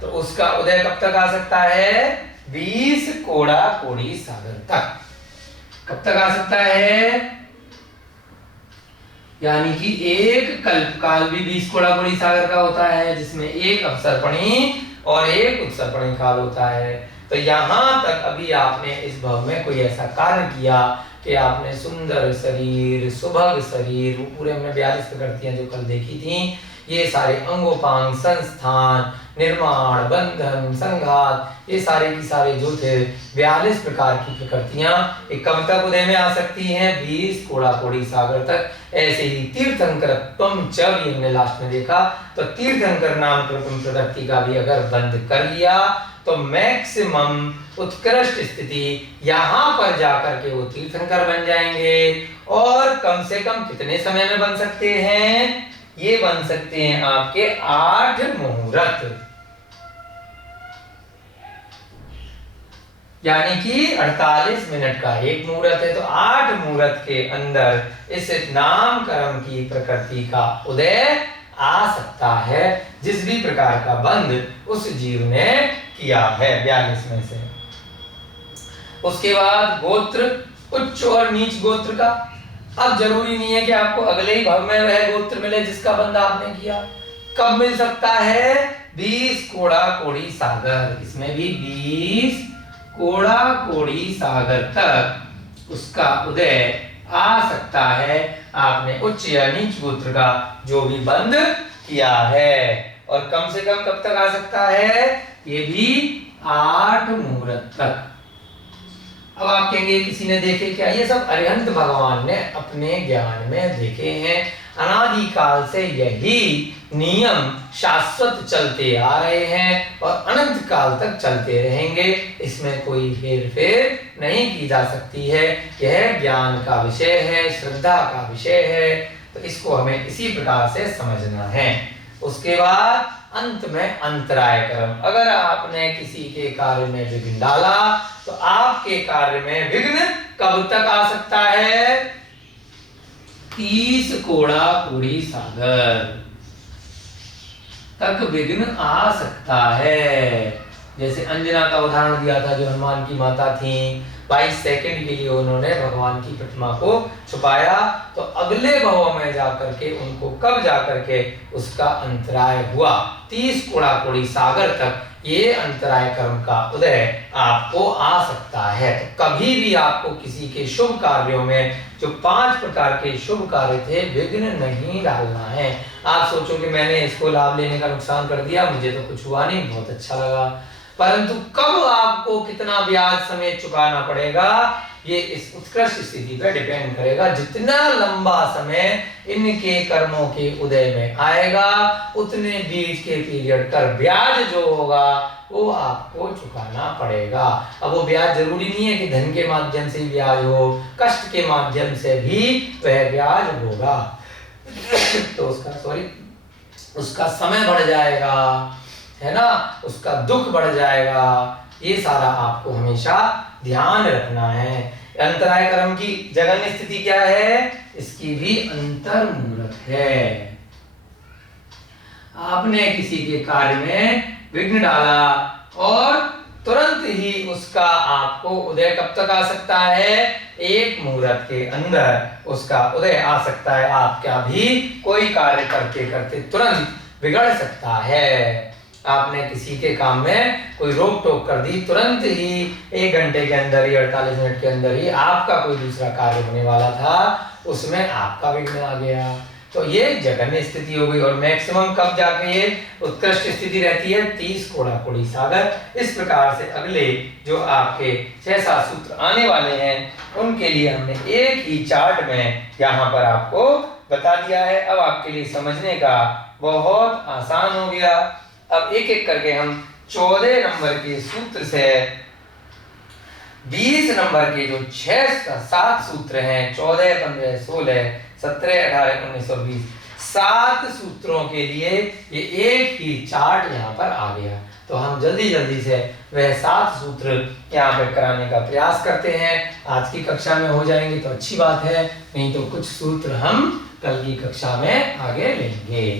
तो उसका उदय कब तक आ सकता है? 20 कोड़ा कोड़ी सागर तक। कब तक आ सकता है? यानी कि एक कल्पकाल भी 20 कोड़ा कोड़ी सागर का होता है, जिसमें एक अवसर्पणी और एक उत्सर्पणी काल होता है। तो यहाँ तक अभी आपने इस भव में कोई ऐसा कार्य किया कि आपने सुंदर शरीर, सुभग शरीर, वो पूरे हमने 42 प्रकृतियां जो कल देखी थी, ये सारे अंगोपांग, संस्थान, निर्माण, बंधन, संघात, ये सारे की सारे जो थे 42 प्रकार की प्रकृतियां, ये कब तक उदय में आ सकती हैं? 20 कोड़ा कोड़ी सागर तक। ऐसे ही तीर्थंकरत्वम च भी हमने लास्ट में देखा। तो तीर्थंकर नाम प्रकृति का भी अगर बंद कर लिया तो मैक्सिमम उत्कृष्ट स्थिति यहाँ पर जाकर के वो तीर्थंकर बन जाएंगे। और कम से कम कितने समय में बन सकते हैं? ये बन सकते हैं आपके 8 मुहूर्त, यानी कि 48 मिनट का एक मुहूर्त है, तो 8 मुहूर्त के अंदर इस नामकरण की प्रकृति का उदय आ सकता है, जिस भी प्रकार का बंध उस जीव ने किया है 42 में से। उसके बाद गोत्र, उच्च और नीच गोत्र का। अब जरूरी नहीं है कि आपको अगले ही भाव में वह गोत्र मिले जिसका बंध आपने किया। कब मिल सकता है? 20 कोड़ा कोड़ी सागर, इसमें भी 20 कोड़ा कोड़ी सागर तक उसका उदय आ सकता है, आपने उच्च या नीच गोत्र का जो भी बंध किया है। और कम से कम कब तक आ सकता है? ये भी 8 मुहूर्त तक। अब आप कहेंगे किसी ने देखे क्या? ये सब अरिहंत भगवान ने अपने ज्ञान में देखे हैं। अनादि काल से यही नियम शाश्वत चलते आ रहे हैं और अनंत काल तक चलते रहेंगे। इसमें कोई हेर फेर नहीं की जा सकती है। यह ज्ञान का विषय है, श्रद्धा का विषय है, तो इसको हमें इसी प्रकार से समझना है। उसके बाद अंत में अंतराय कर्म। अगर आपने किसी के कार्य में विघ्न डाला तो आपके कार्य में विघ्न कब तक आ सकता है? 30 कोड़ा कोड़ी सागर तक विघ्न आ सकता है। जैसे अंजना का उदाहरण दिया था, जो हनुमान की माता थी, 22 सेकंड के लिए उन्होंने भगवान की प्रतिमा को छुपाया, तो अगले भव में जाकर के उनको कब जाकर के उसका अंतराय हुआ? 30 कोड़ा कोड़ी सागर तक ये अंतराय कर्म का उदय आपको आ सकता है। तो कभी भी आपको किसी के शुभ कार्यों में जो 5 प्रकार के शुभ कार्य थे, विघ्न नहीं डालना है। आप सोचो कि मैंने इसको लाभ लेने का नुकसान कर दिया, मुझे तो कुछ हुआ नहीं, बहुत अच्छा लगा, परंतु कब आपको कितना ब्याज समेत चुकाना पड़ेगा, ये इस उत्कृष्ट स्थिति पर डिपेंड करेगा। जितना लंबा समय इनके कर्मों के उदय में आएगा, उतने बीच के पीरियड पर ब्याज जो होगा वो आपको चुकाना पड़ेगा। अब वो ब्याज जरूरी नहीं है कि धन के माध्यम से ही ब्याज हो, कष्ट के माध्यम से भी वह ब्याज होगा। तो उसका समय बढ़ जाएगा, है ना, उसका दुख बढ़ जाएगा। ये सारा आपको हमेशा ध्यान रखना है। अंतराय कर्म की जघन्य स्थिति क्या है? इसकी भी अंतर मुहूर्त है। आपने किसी के कार्य में विघ्न डाला और तुरंत ही उसका आपको उदय कब तक आ सकता है? 1 मुहूर्त के अंदर उसका उदय आ सकता है। आपका भी कोई कार्य करते करते तुरंत बिगड़ सकता है। आपने किसी के काम में कोई रोक टोक कर दी, तुरंत ही 1 घंटे के अंदर ही, 48 मिनट के अंदर ही आपका कोई दूसरा कार्य होने वाला था, उसमें आपका विघ्न आ गया। तो ये जघन्य स्थिति हो गई। और मैक्सिमम कब जाके ये उत्कृष्ट स्थिति रहती है? 30 कोड़ा कोड़ी सागर। इस प्रकार से अगले जो आपके 6-7 सूत्र आने वाले हैं, उनके लिए हमने एक ही चार्ट में यहाँ पर आपको बता दिया है। अब आपके लिए समझने का बहुत आसान हो गया। अब एक एक करके हम 14 नंबर के सूत्र से 20 नंबर के जो 6-7 सूत्र हैं, 14, 15, 16, 17, 18, 19 और 20, 7 सूत्रों के लिए ये एक ही चार्ट यहाँ पर आ गया। तो हम जल्दी जल्दी से वह 7 सूत्र यहाँ पे कराने का प्रयास करते हैं। आज की कक्षा में हो जाएंगे तो अच्छी बात है, नहीं तो कुछ सूत्र हम कल की कक्षा में आगे लेंगे।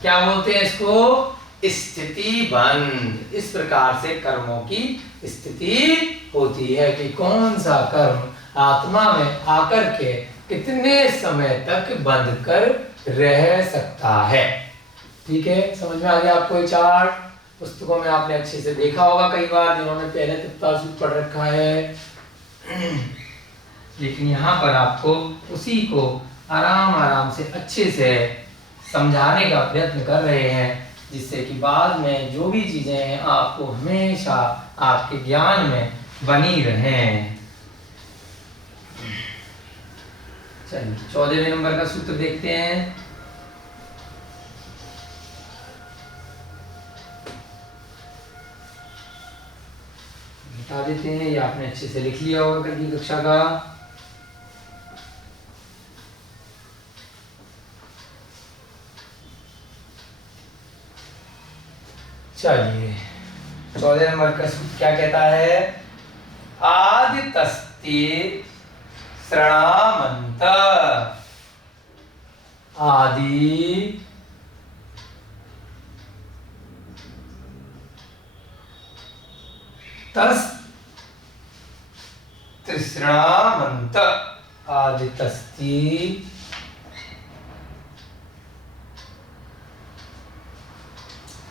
क्या बोलते हैं इसको? स्थिति बंध। इस प्रकार से कर्मों की स्थिति होती है कि कौन सा कर्म आत्मा में आकर के कितने समय तक बंध कर रह सकता है। ठीक है, समझ में आ गया आपको? ये चार्ट पुस्तकों में आपने अच्छे से देखा होगा कई बार, जिन्होंने पहले तत्काल सूत्र पढ़ रखा है। लेकिन यहाँ पर आपको उसी को आराम आराम से अच्छे से समझाने का प्रयत्न कर रहे हैं, जिससे कि बाद में जो भी चीजें हैं आपको हमेशा आपके ज्ञान में बनी रहें। चलिए 14वें नंबर का सूत्र देखते हैं। बता देते हैं, ये आपने अच्छे से लिख लिया होगा कल की कक्षा का। चलिए 14 नंबर का सूत्र क्या कहता है? आदितस्ति श्रणामंत। आदि तस तृष्णामंत। आदितस्ति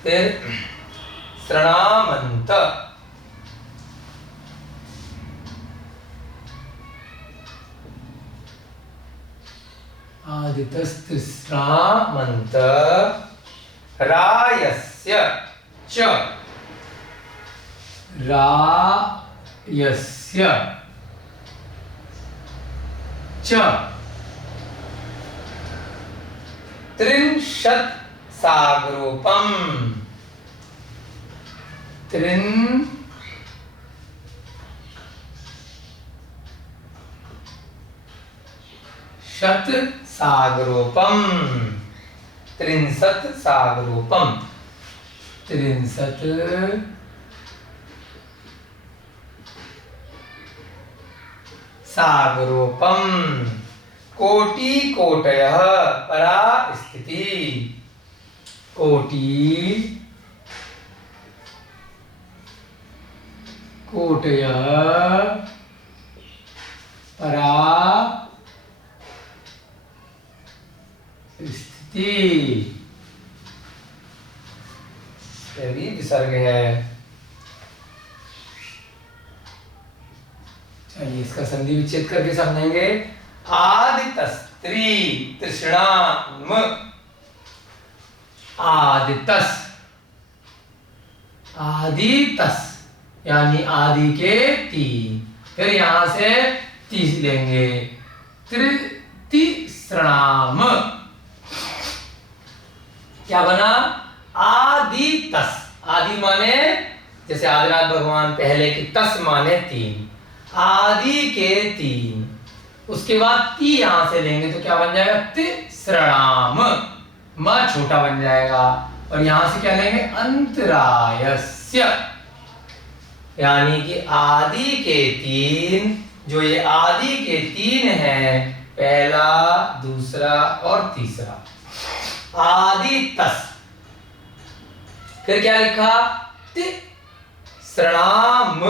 फिर श्रणामंत। आदितस्तिश्रामन्त रायस्य च। रायस्य च त्रिंशत् सागरोपम। त्रिंशत् सागरोपम। त्रिंशत् सागरोपम। त्रिंशत् सागरोपम। कोटि कोटयः परा स्थिति। कोटि कोटयः परा स्थिति। यह भी विसर्ग है। चलिए इसका संधि विच्छेद करके समझेंगे। आदितस्त्री तृष्णाम। आदितस आदितस यानी आदि के तीन। फिर यहां से तीस लेंगे। तृतीसृणाम क्या बना? आदि तस। आदि माने जैसे आदिनाथ भगवान पहले की, तस माने तीन। आदि के तीन। उसके बाद ती यहां से लेंगे तो क्या बन जाएगा? तिसृणाम। म छोटा बन जाएगा। और यहां से क्या लेंगे? अंतरायस्य यानी कि आदि के तीन। जो ये आदि के तीन है, पहला, दूसरा और तीसरा। आदि तस। फिर क्या लिखा? तिसृणाम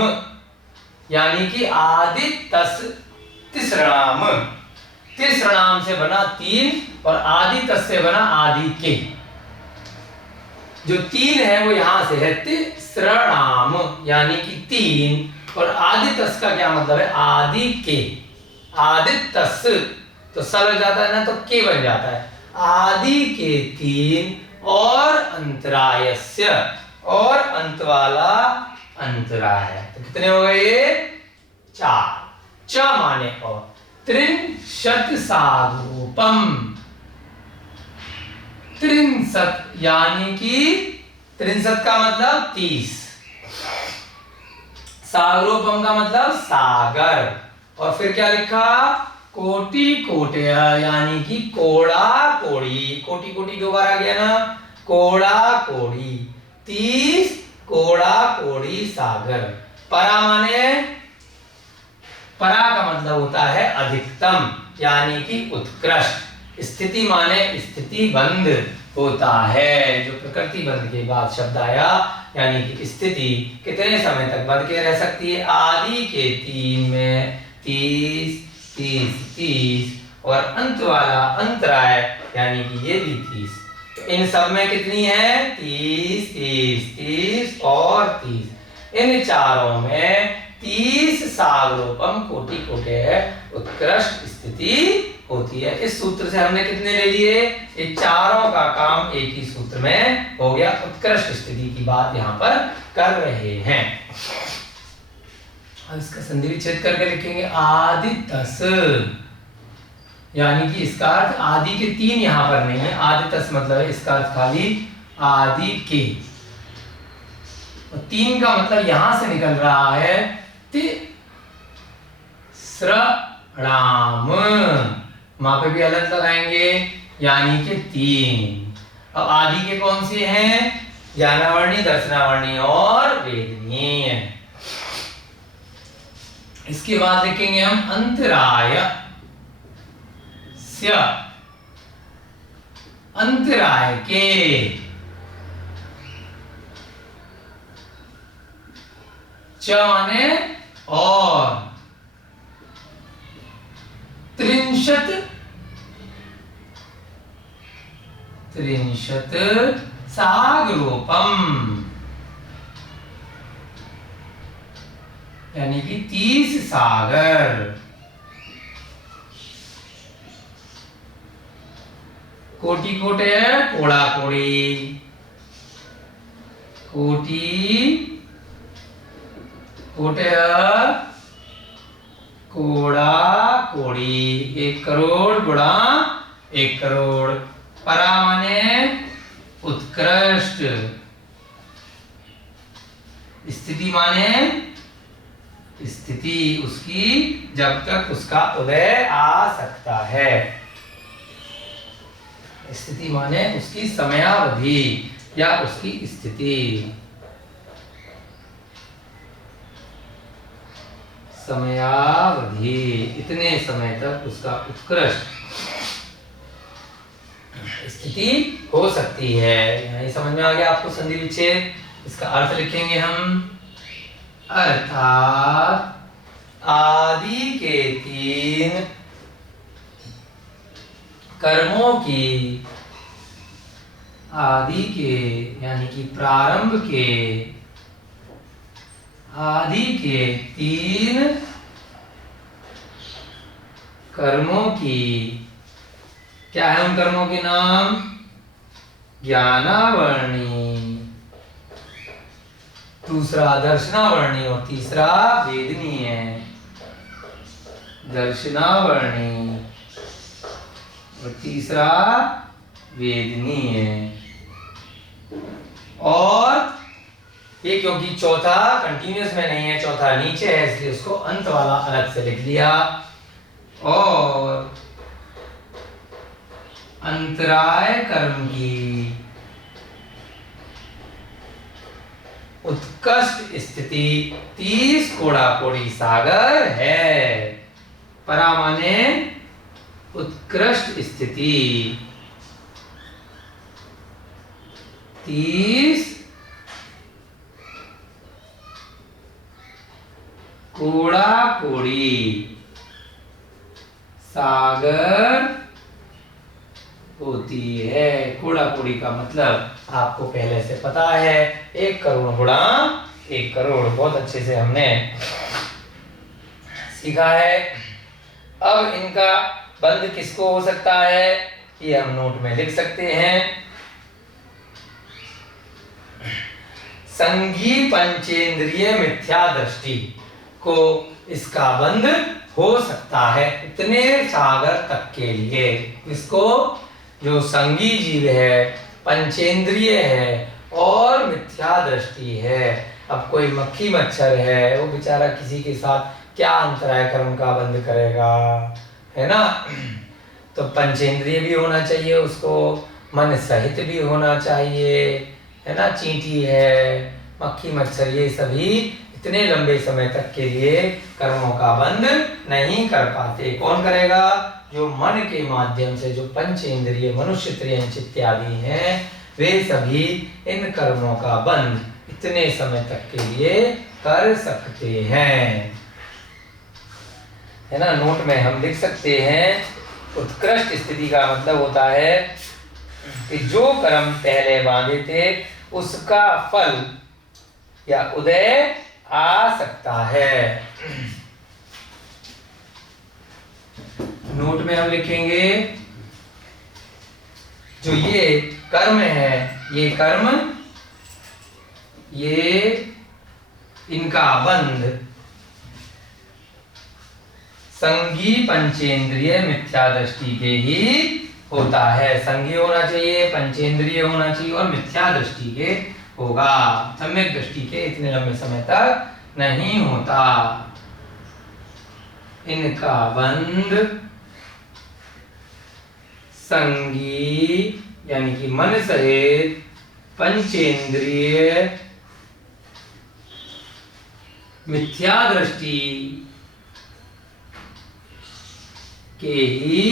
यानी कि आदि तस तिसृणाम। तिसृणाम से बना तीन और आदि तस से बना आदि के। जो तीन है वो यहां से है तिसृणाम यानी कि तीन। और आदि तस का क्या मतलब है? आदि के। आदि तस तो स लग जाता है ना, तो के बन जाता है। आदि के तीन और अंतरायस्य और अंत वाला अंतराय। तो कितने हो गए ये? 4। च माने और। त्रिंशत् सागरोपम। त्रिंशत् यानी कि त्रिंशत् का मतलब 30। सागरोपम का मतलब सागर। और फिर क्या लिखा? कोटि कोटय यानी कि कोड़ा कोड़ी। कोटि कोटि दोबारा आ गया ना, कोड़ा कोड़ी। 30 कोड़ा कोड़ी सागर। परा माने, परा का मतलब होता है अधिकतम यानी कि उत्कृष्ट। स्थिति माने स्थिति बंध होता है। जो प्रकृति बंध के बाद शब्द आया यानी कि स्थिति कितने समय तक बंध के रह सकती है? आदि के तीन में 30 30 30 और अंत वाला अंतराय यानी कि ये भी 30। तो इन सब में कितनी है? 30 30 30 और 30। इन चारों में 30 सागरोपम कोटि कोटय उत्कृष्ट स्थिति होती है। इस सूत्र से हमने कितने ले लिए? ये चारों का काम एक ही सूत्र में हो गया। उत्कृष्ट स्थिति की बात यहाँ पर कर रहे हैं। अब इसका संधि विच्छेद करके लिखेंगे। आदि तस यानी कि इसका अर्थ आदि के तीन यहां पर नहीं है। आदि तस मतलब है इसका अर्थ खाली आदि के। और तीन का मतलब यहां से निकल रहा है तिसृणाम। वहां पे भी अलग लगाएंगे यानी कि तीन। अब आदि के कौन से हैं? ज्ञानावर्णी, दर्शनावर्णी और वेदनीय। इसके बाद लिखेंगे हम अंतराय स्य, अंतराय के, च माने और, त्रिंशत, त्रिंशत सागरोपम, यानी कि 30 सागर। कोटि कोट है कोड़ा कोड़ी, कोटि कोट कोड़ा कोड़ी, 1 करोड़ गुणा 1 करोड़। परा माने उत्कृष्ट, स्थिति माने स्थिति उसकी जब तक उसका उदय आ सकता है। स्थिति माने उसकी समयावधि या उसकी स्थिति। समयावधि, इतने समय तक उसका उत्कृष्ट स्थिति हो सकती है। यही समझ में आ गया आपको संधि विच्छेद। इसका अर्थ लिखेंगे हम, अर्थात आदि के 3 कर्मों की, आदि के यानी कि प्रारंभ के, आदि के 3 कर्मों की, क्या है उन कर्मों के नाम? ज्ञानावर्णी, दूसरा दर्शनावर्णी और तीसरा वेदनीय। दर्शनावर्णी और तीसरा वेदनीय। और ये क्योंकि चौथा कंटिन्यूअस में नहीं है, चौथा नीचे है, इसलिए उसको अंत वाला अलग से लिख लिया। और अंतराय कर्म की उत्कृष्ट स्थिति 30 कोड़ा कोड़ी सागर है। परा माने उत्कृष्ट स्थिति, 30 कोड़ा कोड़ी सागर होती है। कोड़ा कोड़ी का मतलब आपको पहले से पता है, 1 करोड़ गुणा 1 करोड़। बहुत अच्छे से हमने सीखा है। अब इनका बंध किसको हो सकता है, ये हम नोट में लिख सकते हैं। संगी पंचेंद्रिय मिथ्या दृष्टि को इसका बंध हो सकता है इतने सागर तक के लिए। इसको जो संगी जीव है, पंचेंद्रिय है और मिथ्या दृष्टि है। अब कोई मक्खी मच्छर है, वो बेचारा किसी के साथ क्या अंतराय कर्म का बंध करेगा, है ना। तो पंचेंद्रिय भी होना चाहिए उसको, मन सहित भी होना चाहिए, है ना। चींटी है, मक्खी मच्छर, ये सभी इतने लंबे समय तक के लिए कर्मों का बंध नहीं कर पाते। कौन करेगा? जो मन के माध्यम से जो पंचेंद्रिय मनुष्य त्रियंच इत्यादि हैं, वे सभी इन कर्मों का बंध इतने समय तक के लिए कर सकते हैं, है ना। नोट में हम लिख सकते हैं, उत्कृष्ट स्थिति का मतलब होता है कि जो कर्म पहले बांधे थे उसका फल या उदय आ सकता है। नोट में हम लिखेंगे, जो ये कर्म है, ये कर्म, ये इनका बंध संगी पंचेंद्रिय मिथ्या दृष्टि के ही होता है। संगी होना चाहिए, पंचेंद्रिय होना चाहिए और मिथ्या दृष्टि के होगा। सम्यक दृष्टि के इतने लंबे समय तक नहीं होता। इनका बंध संगी यानी कि मन सहित पंचेंद्रिय मिथ्या दृष्टि के ही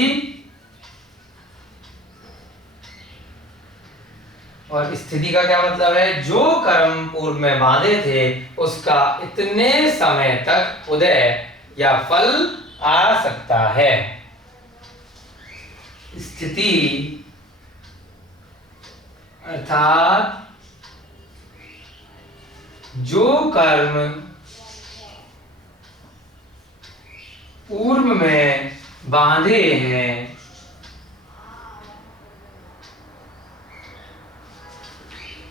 और स्थिति का क्या मतलब है, जो कर्म पूर्व में बांधे थे उसका इतने समय तक उदय या फल आ सकता है। स्थिति अर्थात जो कर्म पूर्व में बांधे हैं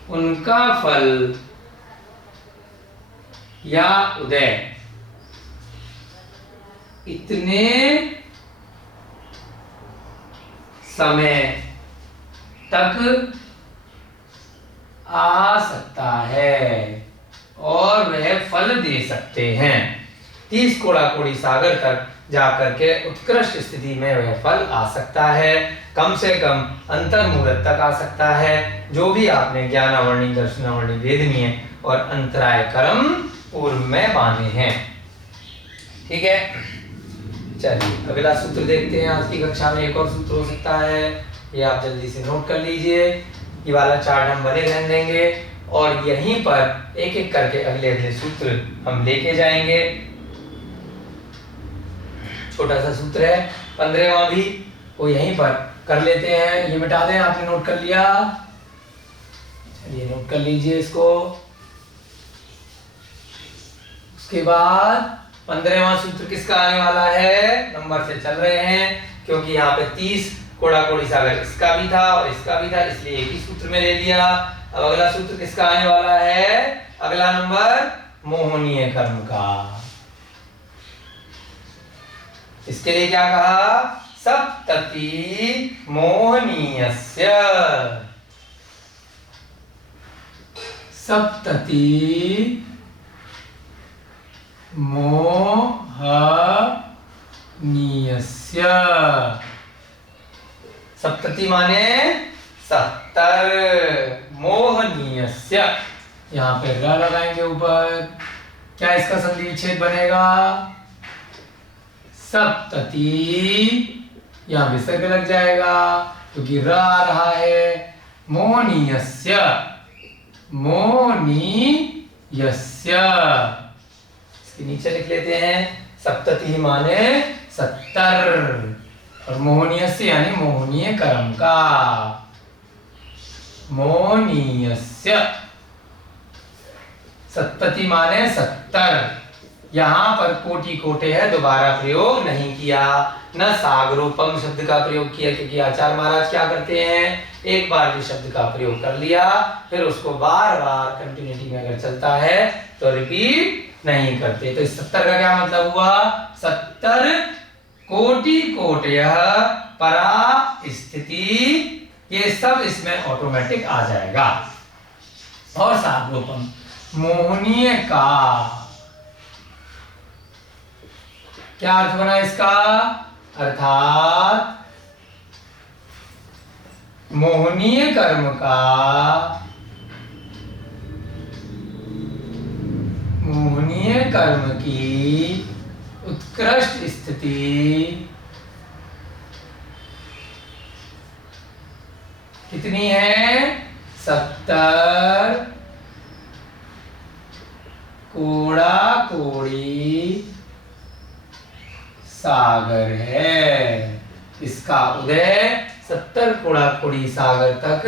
उनका फल या उदय इतने समय तक आ सकता है और वह फल दे सकते हैं। 30 कोड़ा कोड़ी सागर तक जाकर के उत्कृष्ट स्थिति में वह फल आ सकता है, कम से कम अंतर मुहूर्त तक आ सकता है, जो भी आपने ज्ञानावर्णी दर्शनावर्णी वेदनीय और अंतराय कर्म पूर्व में बांधे हैं। ठीक है, चलिए अगला सूत्र देखते हैं। आज की कक्षा में एक और सूत्र हो सकता है, ये आप जल्दी से नोट कर लीजिए। ये वाला चार्ट हम बने रहने देंगे और यहीं पर एक एक करके अगले अगले सूत्र हम लेके जाएंगे। छोटा सा सूत्र है 15वां भी, वो यहीं पर कर लेते हैं। ये मिटा दें, आपने नोट कर लिया, चलिए नोट कर लीजिए इसको। उसके बाद 15वां सूत्र किसका आने वाला है, नंबर से चल रहे हैं क्योंकि यहाँ पे 30 कोड़ा कोड़ी सागर इसका भी था और इसका भी था, इसलिए एक ही सूत्र में ले लिया। अब अगला सूत्र किसका आने वाला है, अगला नंबर मोहनीय कर्म का। इसके लिए क्या कहा, सप्तति मोहनीयस्य। सप्तति मोहनीयस्य। सप्तति माने 70, मोहनीयस्य यहाँ पे र लगाएंगे ऊपर, क्या इसका संधि विच्छेद बनेगा, सप्तति, यहाँ विसर्ग लग जाएगा क्योंकि र आ रहा है। मोहनीयस्य, मोहनीयस्य, इसके नीचे लिख लेते हैं, सप्तति माने 70 और मोहनीयस्य यानी मोहनीय कर्म का। मोहनीयस्य, सप्तति माने 70। यहाँ पर कोटि कोटे है, दोबारा प्रयोग नहीं किया, न सागरोपम शब्द का प्रयोग किया क्योंकि आचार्य महाराज क्या करते हैं, एक बार भी शब्द का प्रयोग कर लिया फिर उसको बार बार कंटिन्यूटी में अगर चलता है तो रिपीट नहीं करते। तो इस 70 का क्या मतलब हुआ, 70 कोटि कोटयः परा स्थिति, ये सब इसमें ऑटोमेटिक आ जाएगा। और सागरोपम मोहनीय का क्या अर्थ बना इसका, अर्थात मोहनीय कर्म का, मोहनीय कर्म की उत्कृष्ट स्थिति कितनी है, 70 कोड़ा कोड़ी सागर है। इसका उदय 70 कोड़ा कोड़ी सागर तक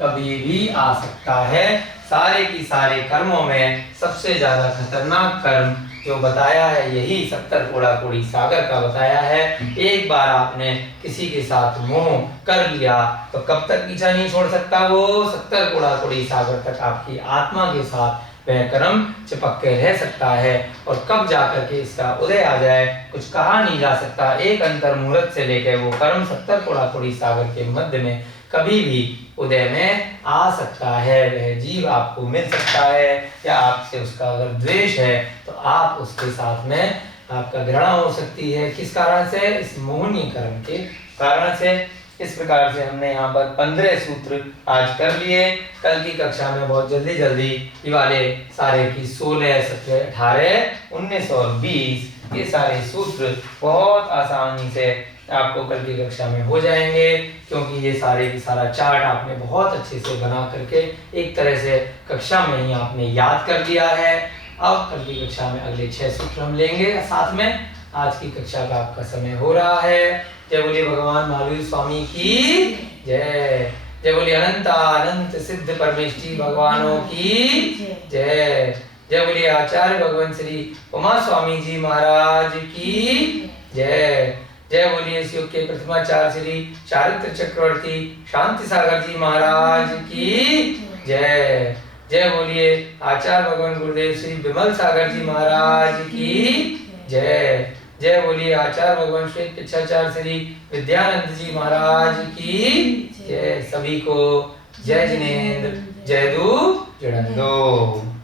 कभी भी आ सकता है। सारे की सारे कर्मों में सबसे ज्यादा खतरनाक कर्म जो बताया है यही 70 कोड़ा कोड़ी सागर का बताया है। एक बार आपने किसी के साथ मोह कर लिया तो कब तक पीछा नहीं छोड़ सकता, वो 70 कोड़ा कोड़ी सागर तक आपकी आत्मा के साथ वह कर्म चिपक के रह सकता है और कब जाकर के इसका उदय आ जाए कुछ कहा नहीं जा सकता। एक अंतर मुहूर्त से लेकर वो कर्म 70 कोड़ा कोड़ी सागर के मध्य में कभी भी उदय में आ सकता है। वह जीव आपको मिल सकता है या आपसे उसका अगर द्वेष है तो आप उसके साथ में आपका घृणा हो सकती है। किस कारण से, इस मोहनीय कर्म के कारण से। इस प्रकार से हमने यहाँ पर 15 सूत्र आज कर लिए। कल की कक्षा में बहुत जल्दी जल्दी ये वाले सारे की 16, 17, 18, 19 और 20 ये सारे सूत्र बहुत आसानी से आपको कल की कक्षा में हो जाएंगे, क्योंकि ये सारे की सारा चार्ट आपने बहुत अच्छे से बना करके एक तरह से कक्षा में ही आपने याद कर लिया है। अब कल की कक्षा में अगले 6 सूत्र हम लेंगे साथ में। आज की कक्षा का आपका समय हो रहा है। जय बोलिए भगवान महावीर स्वामी की जय। जय बोलिए अनंत अनंत सिद्ध परमेष्ठी भगवानों की जय। जय बोलिए आचार्य भगवान श्री उमा स्वामी जी महाराज की जय। जय बोलिए इस युग के प्रथमाचार्य श्री चारित्र चक्रवर्ती शांति सागर जी महाराज की जय। जय बोलिए आचार्य भगवान गुरुदेव श्री विमल सागर जी महाराज की जय। जय बोलिए आचार्य भगवान श्री पिछाचार्य श्री विद्यानंद जी महाराज की जय। सभी को जय जिनेन्द्र, जय दू जड़ंदो।